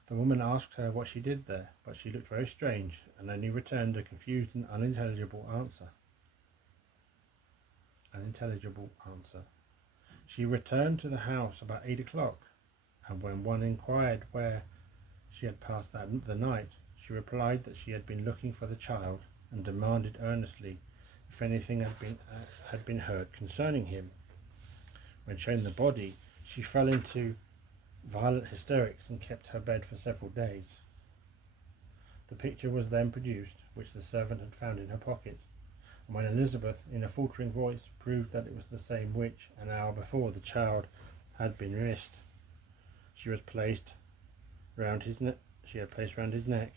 The woman asked her what she did there, but she looked very strange, and only returned a confused and unintelligible answer. She returned to the house about 8 o'clock, and when one inquired where she had passed the night, she replied that she had been looking for the child, and demanded earnestly if anything had been heard concerning him. When shown the body, she fell into violent hysterics and kept her bed for several days. The picture was then produced, which the servant had found in her pocket, and when Elizabeth, in a faltering voice, proved that it was the same which, an hour before, the child had been missed, she had placed round his neck.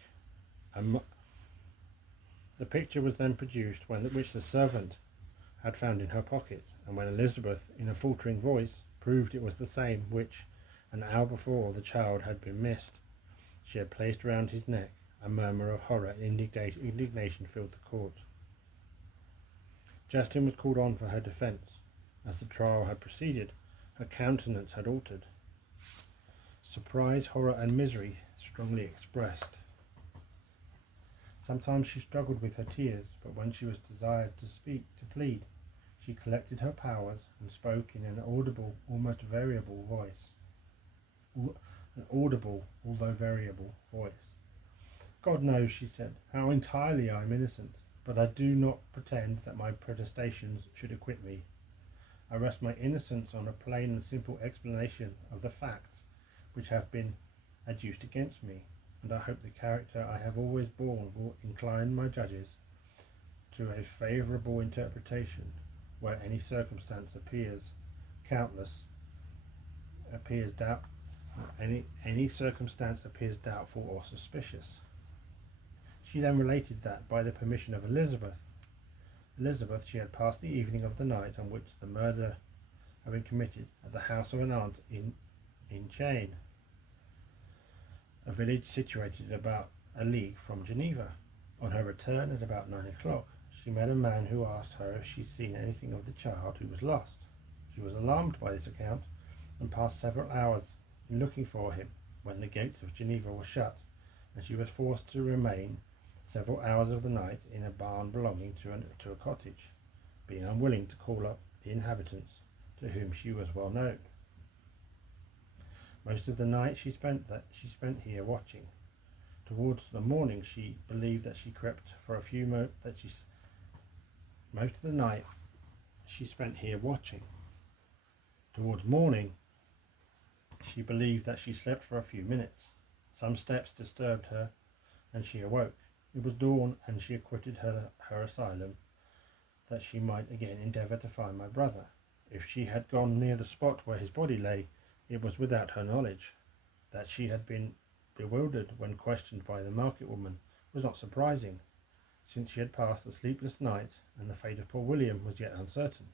The picture was then produced, which the servant had found in her pocket, and when Elizabeth, in a faltering voice, proved it was the same which, an hour before, the child had been missed, she had placed round his neck. A murmur of horror and indignation filled the court. Justine was called on for her defence. As the trial had proceeded, her countenance had altered. Surprise, horror, and misery strongly expressed. Sometimes she struggled with her tears, but when she was desired to plead, she collected her powers and spoke in an audible, almost variable voice. Although variable voice. God knows, she said, how entirely I am innocent, but I do not pretend that my protestations should acquit me. I rest my innocence on a plain and simple explanation of the facts which have been adduced against me, and I hope the character I have always borne will incline my judges to a favourable interpretation, where any circumstance appears doubtful or suspicious. She then related that, by the permission of Elizabeth, she had passed the evening of the night on which the murder had been committed at the house of an aunt in a village situated about a league from Geneva. On her return at about 9 o'clock, she met a man who asked her if she'd seen anything of the child who was lost. She was alarmed by this account and passed several hours in looking for him when the gates of Geneva were shut, and she was forced to remain several hours of the night in a barn belonging to a cottage, being unwilling to call up the inhabitants, to whom she was well known. Most of the night she spent here watching. Towards the morning, she believed that she crept for a few most of the night she spent here watching. Towards morning, she believed that she slept for a few minutes. Some steps disturbed her, and she awoke. It was dawn, and she quitted her asylum, that she might again endeavour to find my brother. If she had gone near the spot where his body lay, it was without her knowledge. That she had been bewildered when questioned by the market woman was not surprising, since she had passed a sleepless night, and the fate of poor William was yet uncertain.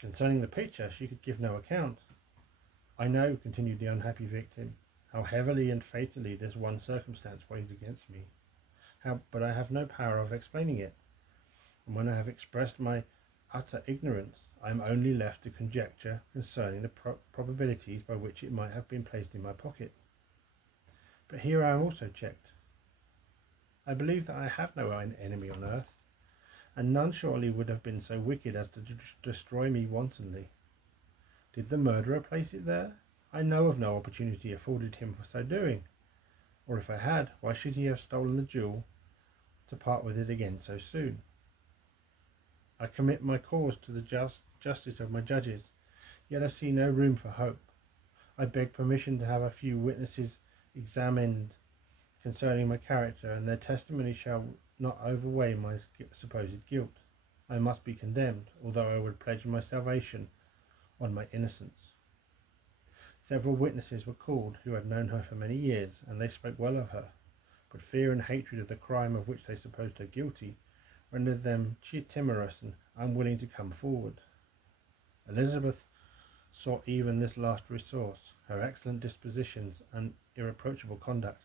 Concerning the picture, she could give no account. I know, continued the unhappy victim, how heavily and fatally this one circumstance weighs against me, but I have no power of explaining it, and when I have expressed my utter ignorance, I am only left to conjecture concerning the probabilities by which it might have been placed in my pocket. But here I am also checked. I believe that I have no enemy on earth, and none surely would have been so wicked as to destroy me wantonly. Did the murderer place it there? I know of no opportunity afforded him for so doing, or if I had, why should he have stolen the jewel to part with it again so soon? I commit my cause to the justice of my judges, yet I see no room for hope. I beg permission to have a few witnesses examined concerning my character, and their testimony shall not overweigh my supposed guilt. I must be condemned, although I would pledge my salvation on my innocence. Several witnesses were called who had known her for many years, and they spoke well of her, but fear and hatred of the crime of which they supposed her guilty rendered them timorous and unwilling to come forward. Elizabeth sought even this last resource, her excellent dispositions and irreproachable conduct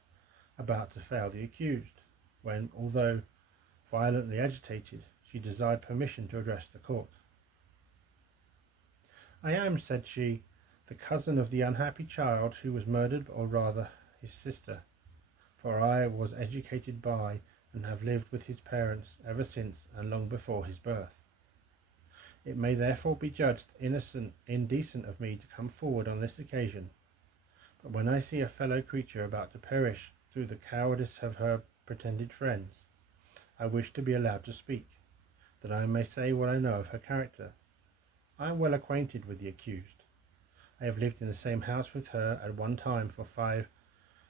about to fail the accused, when, although violently agitated, she desired permission to address the court. I am, said she, the cousin of the unhappy child who was murdered, or rather his sister, for I was educated by and have lived with his parents ever since and long before his birth. It may therefore be judged indecent of me to come forward on this occasion, but when I see a fellow creature about to perish through the cowardice of her pretended friends, I wish to be allowed to speak, that I may say what I know of her character. I am well acquainted with the accused. I have lived in the same house with her at one time for 5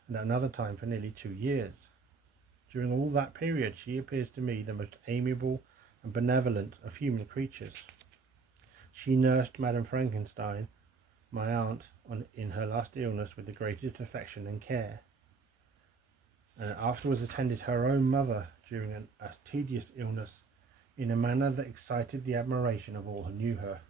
and at another time for nearly 2 years. During all that period she appears to me the most amiable and benevolent of human creatures. She nursed Madame Frankenstein, my aunt, in her last illness with the greatest affection and care, and afterwards attended her own mother during a tedious illness in a manner that excited the admiration of all who knew her.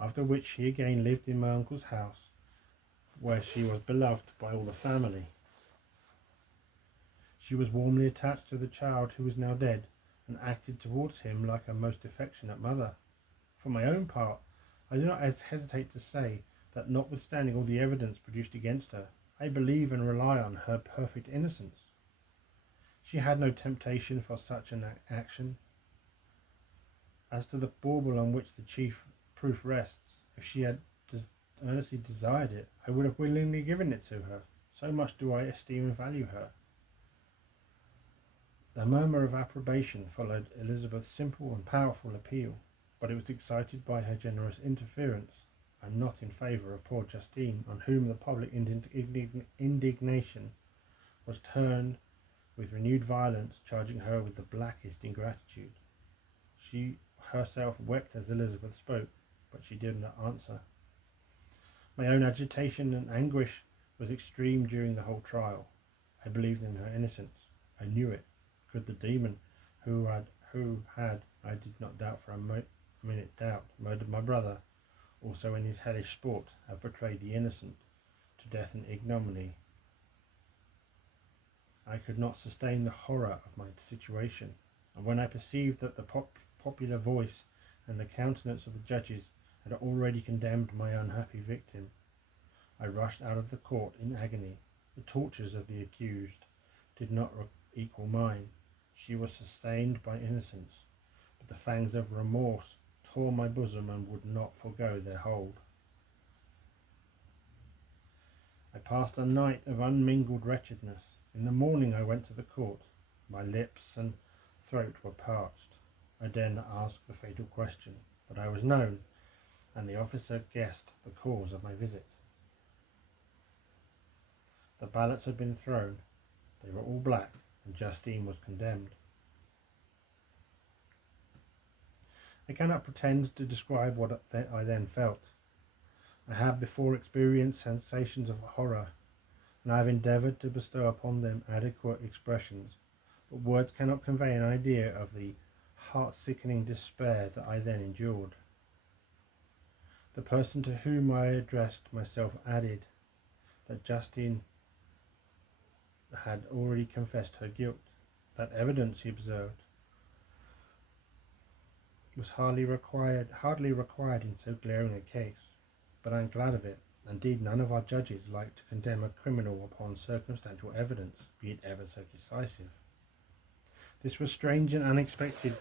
After which she again lived in my uncle's house, where she was beloved by all the family. She was warmly attached to the child who was now dead, and acted towards him like a most affectionate mother. For my own part, I do not hesitate to say that, notwithstanding all the evidence produced against her, I believe and rely on her perfect innocence. She had no temptation for such an action. As to the bauble on which the chief proof rests, if she had earnestly desired it, I would have willingly given it to her. So much do I esteem and value her. The murmur of approbation followed Elizabeth's simple and powerful appeal, but it was excited by her generous interference, and not in favour of poor Justine, on whom the public indignation was turned with renewed violence, charging her with the blackest ingratitude. She herself wept as Elizabeth spoke, but she did not answer. My own agitation and anguish was extreme during the whole trial. I believed in her innocence. I knew it. Could the demon who had, I did not doubt for a minute, murdered my brother, also in his hellish sport, have betrayed the innocent to death and ignominy. I could not sustain the horror of my situation, and when I perceived that the popular voice and the countenance of the judges had already condemned my unhappy victim, I rushed out of the court in agony. The tortures of the accused did not equal mine. She was sustained by innocence, but the fangs of remorse tore my bosom and would not forego their hold. I passed a night of unmingled wretchedness. In the morning I went to the court. My lips and throat were parched. I dared not ask the fatal question, but I was known, and the officer guessed the cause of my visit. The ballots had been thrown. They were all black, and Justine was condemned. I cannot pretend to describe what I then felt. I have before experienced sensations of horror, and I have endeavoured to bestow upon them adequate expressions, but words cannot convey an idea of the heart-sickening despair that I then endured. The person to whom I addressed myself added that Justine had already confessed her guilt. That evidence, he observed, was hardly required in so glaring a case, but I am glad of it. Indeed, none of our judges like to condemn a criminal upon circumstantial evidence, be it ever so decisive. This was strange and unexpected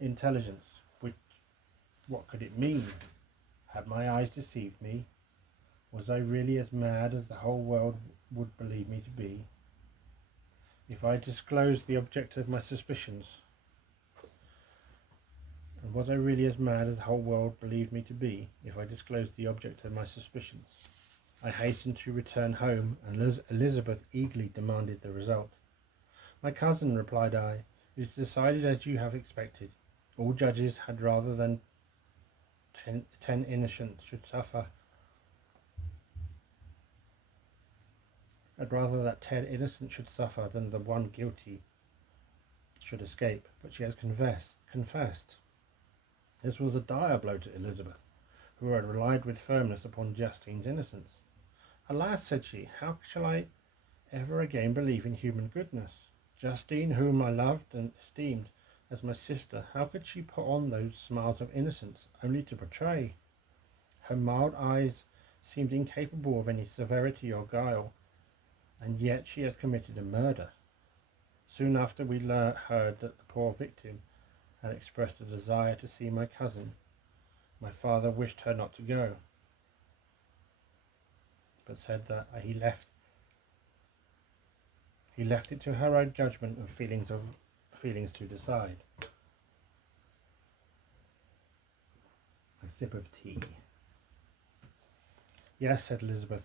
intelligence. What could it mean? Had my eyes deceived me? Was I really as mad as the whole world would believe me to be? If I disclosed the object of my suspicions, and was I really as mad as the whole world believed me to be, if I disclosed the object of my suspicions? I hastened to return home, and Elizabeth eagerly demanded the result. My cousin, replied I, it is decided as you have expected. All judges had rather than 10 innocents should suffer. I'd rather that 10 innocents should suffer than the one guilty should escape. But she has confessed. This was a dire blow to Elizabeth, who had relied with firmness upon Justine's innocence. Alas, said she, how shall I ever again believe in human goodness? Justine, whom I loved and esteemed as my sister, how could she put on those smiles of innocence only to betray? Her mild eyes seemed incapable of any severity or guile, and yet she had committed a murder. Soon after we heard that the poor victim had expressed a desire to see my cousin. My father wished her not to go, but said that he left it to her own judgment and feelings to decide. A sip of tea. Yes, said Elizabeth,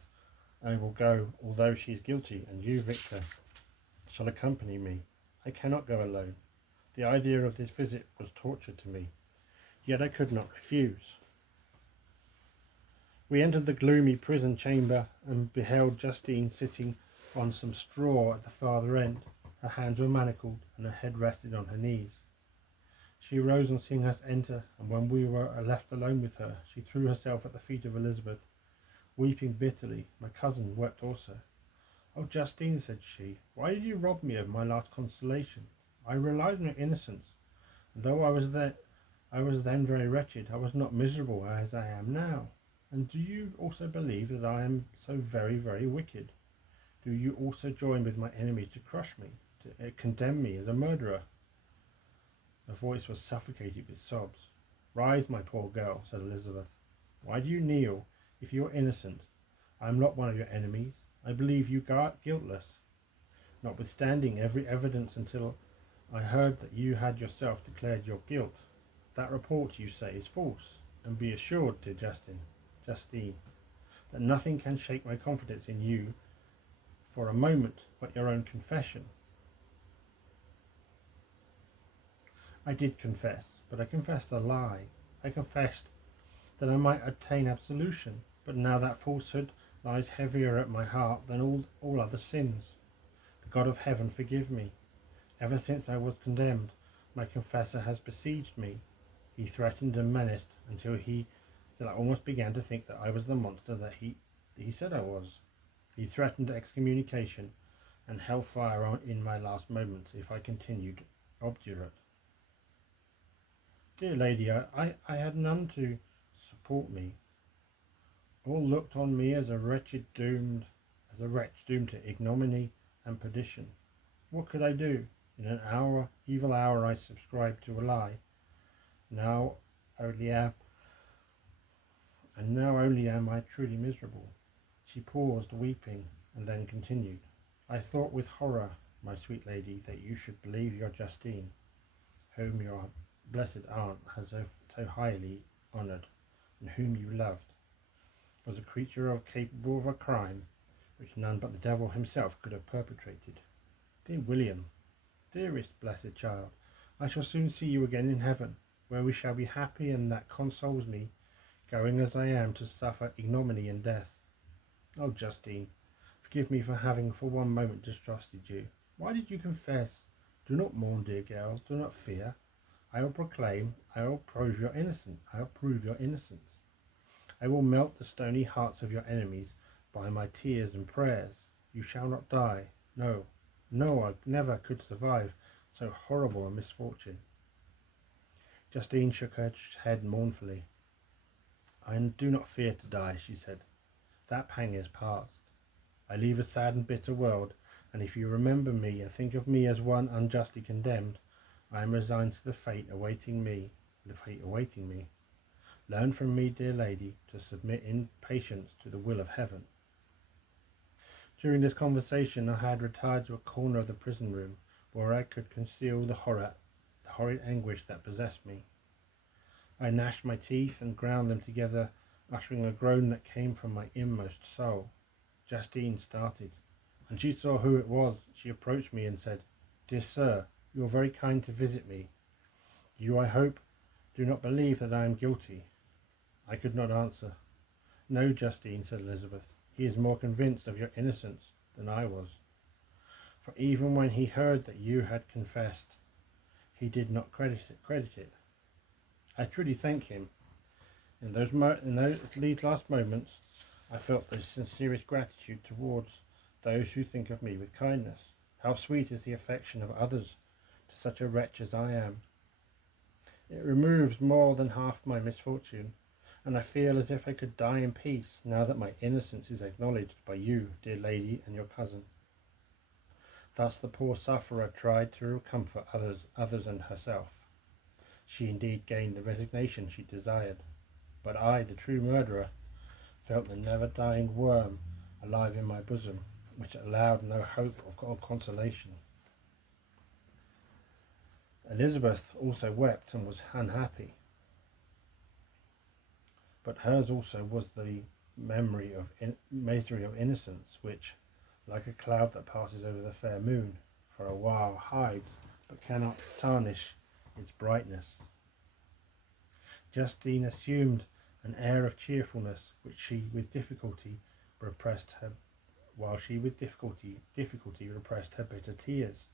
I will go, although she is guilty, and you, Victor, shall accompany me. I cannot go alone. The idea of this visit was torture to me, yet I could not refuse. We entered the gloomy prison chamber and beheld Justine sitting on some straw at the farther end. Her hands were manacled and her head rested on her knees. She arose on seeing us enter, and when we were left alone with her, she threw herself at the feet of Elizabeth, weeping bitterly. My cousin wept also. Oh, Justine, said she, why did you rob me of my last consolation? I relied on your innocence, and though I was then very wretched, I was not miserable as I am now. And do you also believe that I am so very, very wicked? Do you also join with my enemies to crush me, to condemn me as a murderer? Her voice was suffocated with sobs. Rise, my poor girl, said Elizabeth. Why do you kneel if you are innocent? I am not one of your enemies. I believe you guiltless, notwithstanding every evidence until I heard that you had yourself declared your guilt. That report, you say, is false, and be assured, dear Justine, that nothing can shake my confidence in you for a moment but your own confession. I did confess, but I confessed a lie. I confessed that I might obtain absolution, but now that falsehood lies heavier at my heart than all other sins. The God of heaven forgive me. Ever since I was condemned, my confessor has besieged me. He threatened and menaced until he till I almost began to think that I was the monster that he said I was. He threatened excommunication and hellfire in my last moments if I continued obdurate. Dear lady, I had none to support me. All looked on me as a wretch doomed to ignominy and perdition. What could I do? In an evil hour, I subscribed to a lie. Now only am I truly miserable. She paused, weeping, and then continued. I thought with horror, my sweet lady, that you should believe your Justine, whom your blessed aunt has so highly honoured, and whom you loved, was a creature capable of a crime which none but the devil himself could have perpetrated. Dear William, dearest blessed child, I shall soon see you again in heaven, where we shall be happy, and that consoles me, going as I am to suffer ignominy and death. Oh, Justine, forgive me for having for one moment distrusted you. Why did you confess? Do not mourn, dear girl, do not fear. I will prove your innocence. I will melt the stony hearts of your enemies by my tears and prayers. You shall not die. No, no, I never could survive so horrible a misfortune. Justine shook her head mournfully. I do not fear to die, she said. That pang is past. I leave a sad and bitter world, and if you remember me and think of me as one unjustly condemned, I am resigned to the fate awaiting me. Learn from me, dear lady, to submit in patience to the will of heaven. During this conversation, I had retired to a corner of the prison room, where I could conceal the horrid anguish that possessed me. I gnashed my teeth and ground them together, uttering a groan that came from my inmost soul. Justine started. When she saw who it was, she approached me and said, Dear sir, you are very kind to visit me. You, I hope, do not believe that I am guilty. I could not answer. No, Justine, said Elizabeth. He is more convinced of your innocence than I was. For even when he heard that you had confessed, he did not credit it. I truly thank him. In these last moments, I felt the sincerest gratitude towards those who think of me with kindness. How sweet is the affection of others to such a wretch as I am. It removes more than half my misfortune, and I feel as if I could die in peace now that my innocence is acknowledged by you, dear lady, and your cousin. Thus the poor sufferer tried to comfort others and herself. She indeed gained the resignation she desired, but I, the true murderer, felt the never-dying worm alive in my bosom, which allowed no hope of consolation. Elizabeth also wept and was unhappy, but hers also was the misery of innocence, which, like a cloud that passes over the fair moon, for a while hides but cannot tarnish its brightness. Justine assumed an air of cheerfulness while she with difficulty repressed her bitter tears.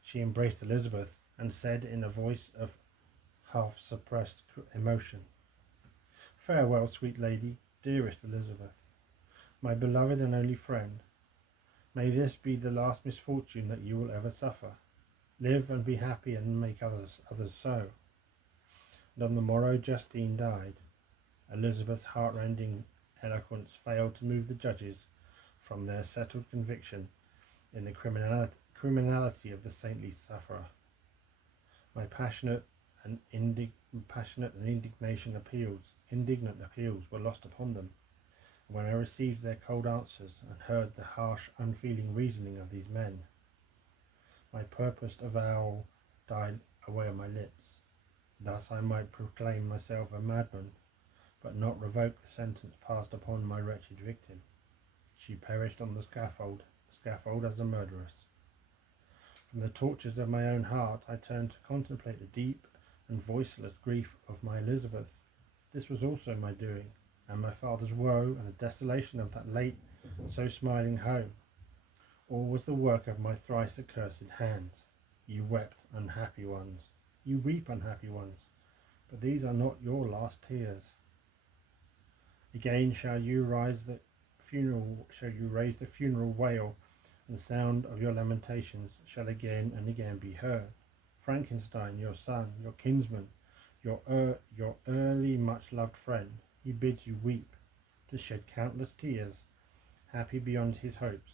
She embraced Elizabeth and said in a voice of half-suppressed emotion, Farewell, sweet lady, dearest Elizabeth, my beloved and only friend. May this be the last misfortune that you will ever suffer. Live and be happy and make others so. And on the morrow Justine died. Elizabeth's heartrending eloquence failed to move the judges from their settled conviction in the criminality of the saintly sufferer. My passionate and indignant appeals were lost upon them. When I received their cold answers and heard the harsh, unfeeling reasoning of these men, my purposed avowal died away on my lips. Thus I might proclaim myself a madman, but not revoke the sentence passed upon my wretched victim. She perished on the scaffold as a murderess. From the tortures of my own heart, I turned to contemplate the deep and voiceless grief of my Elizabeth. This was also my doing, and my father's woe and the desolation of that late so smiling home. All was the work of my thrice accursed hands. You wept, unhappy ones. You weep, unhappy ones. But these are not your last tears. Again shall you raise the funeral wail, and the sound of your lamentations shall again and again be heard. Frankenstein, your son, your kinsman, your early much-loved friend, he bids you weep, to shed countless tears, happy beyond his hopes,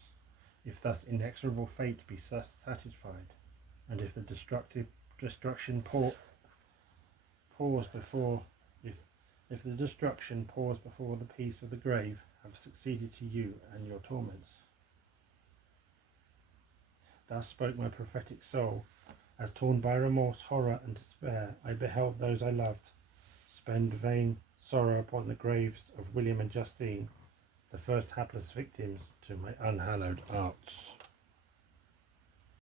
if thus inexorable fate be satisfied, and if the destruction pause before if the destruction pause before the peace of the grave have succeeded to you and your torments. Thus spoke my prophetic soul, as torn by remorse, horror, and despair, I beheld those I loved spend vain sorrow upon the graves of William and Justine, the first hapless victims to my unhallowed arts.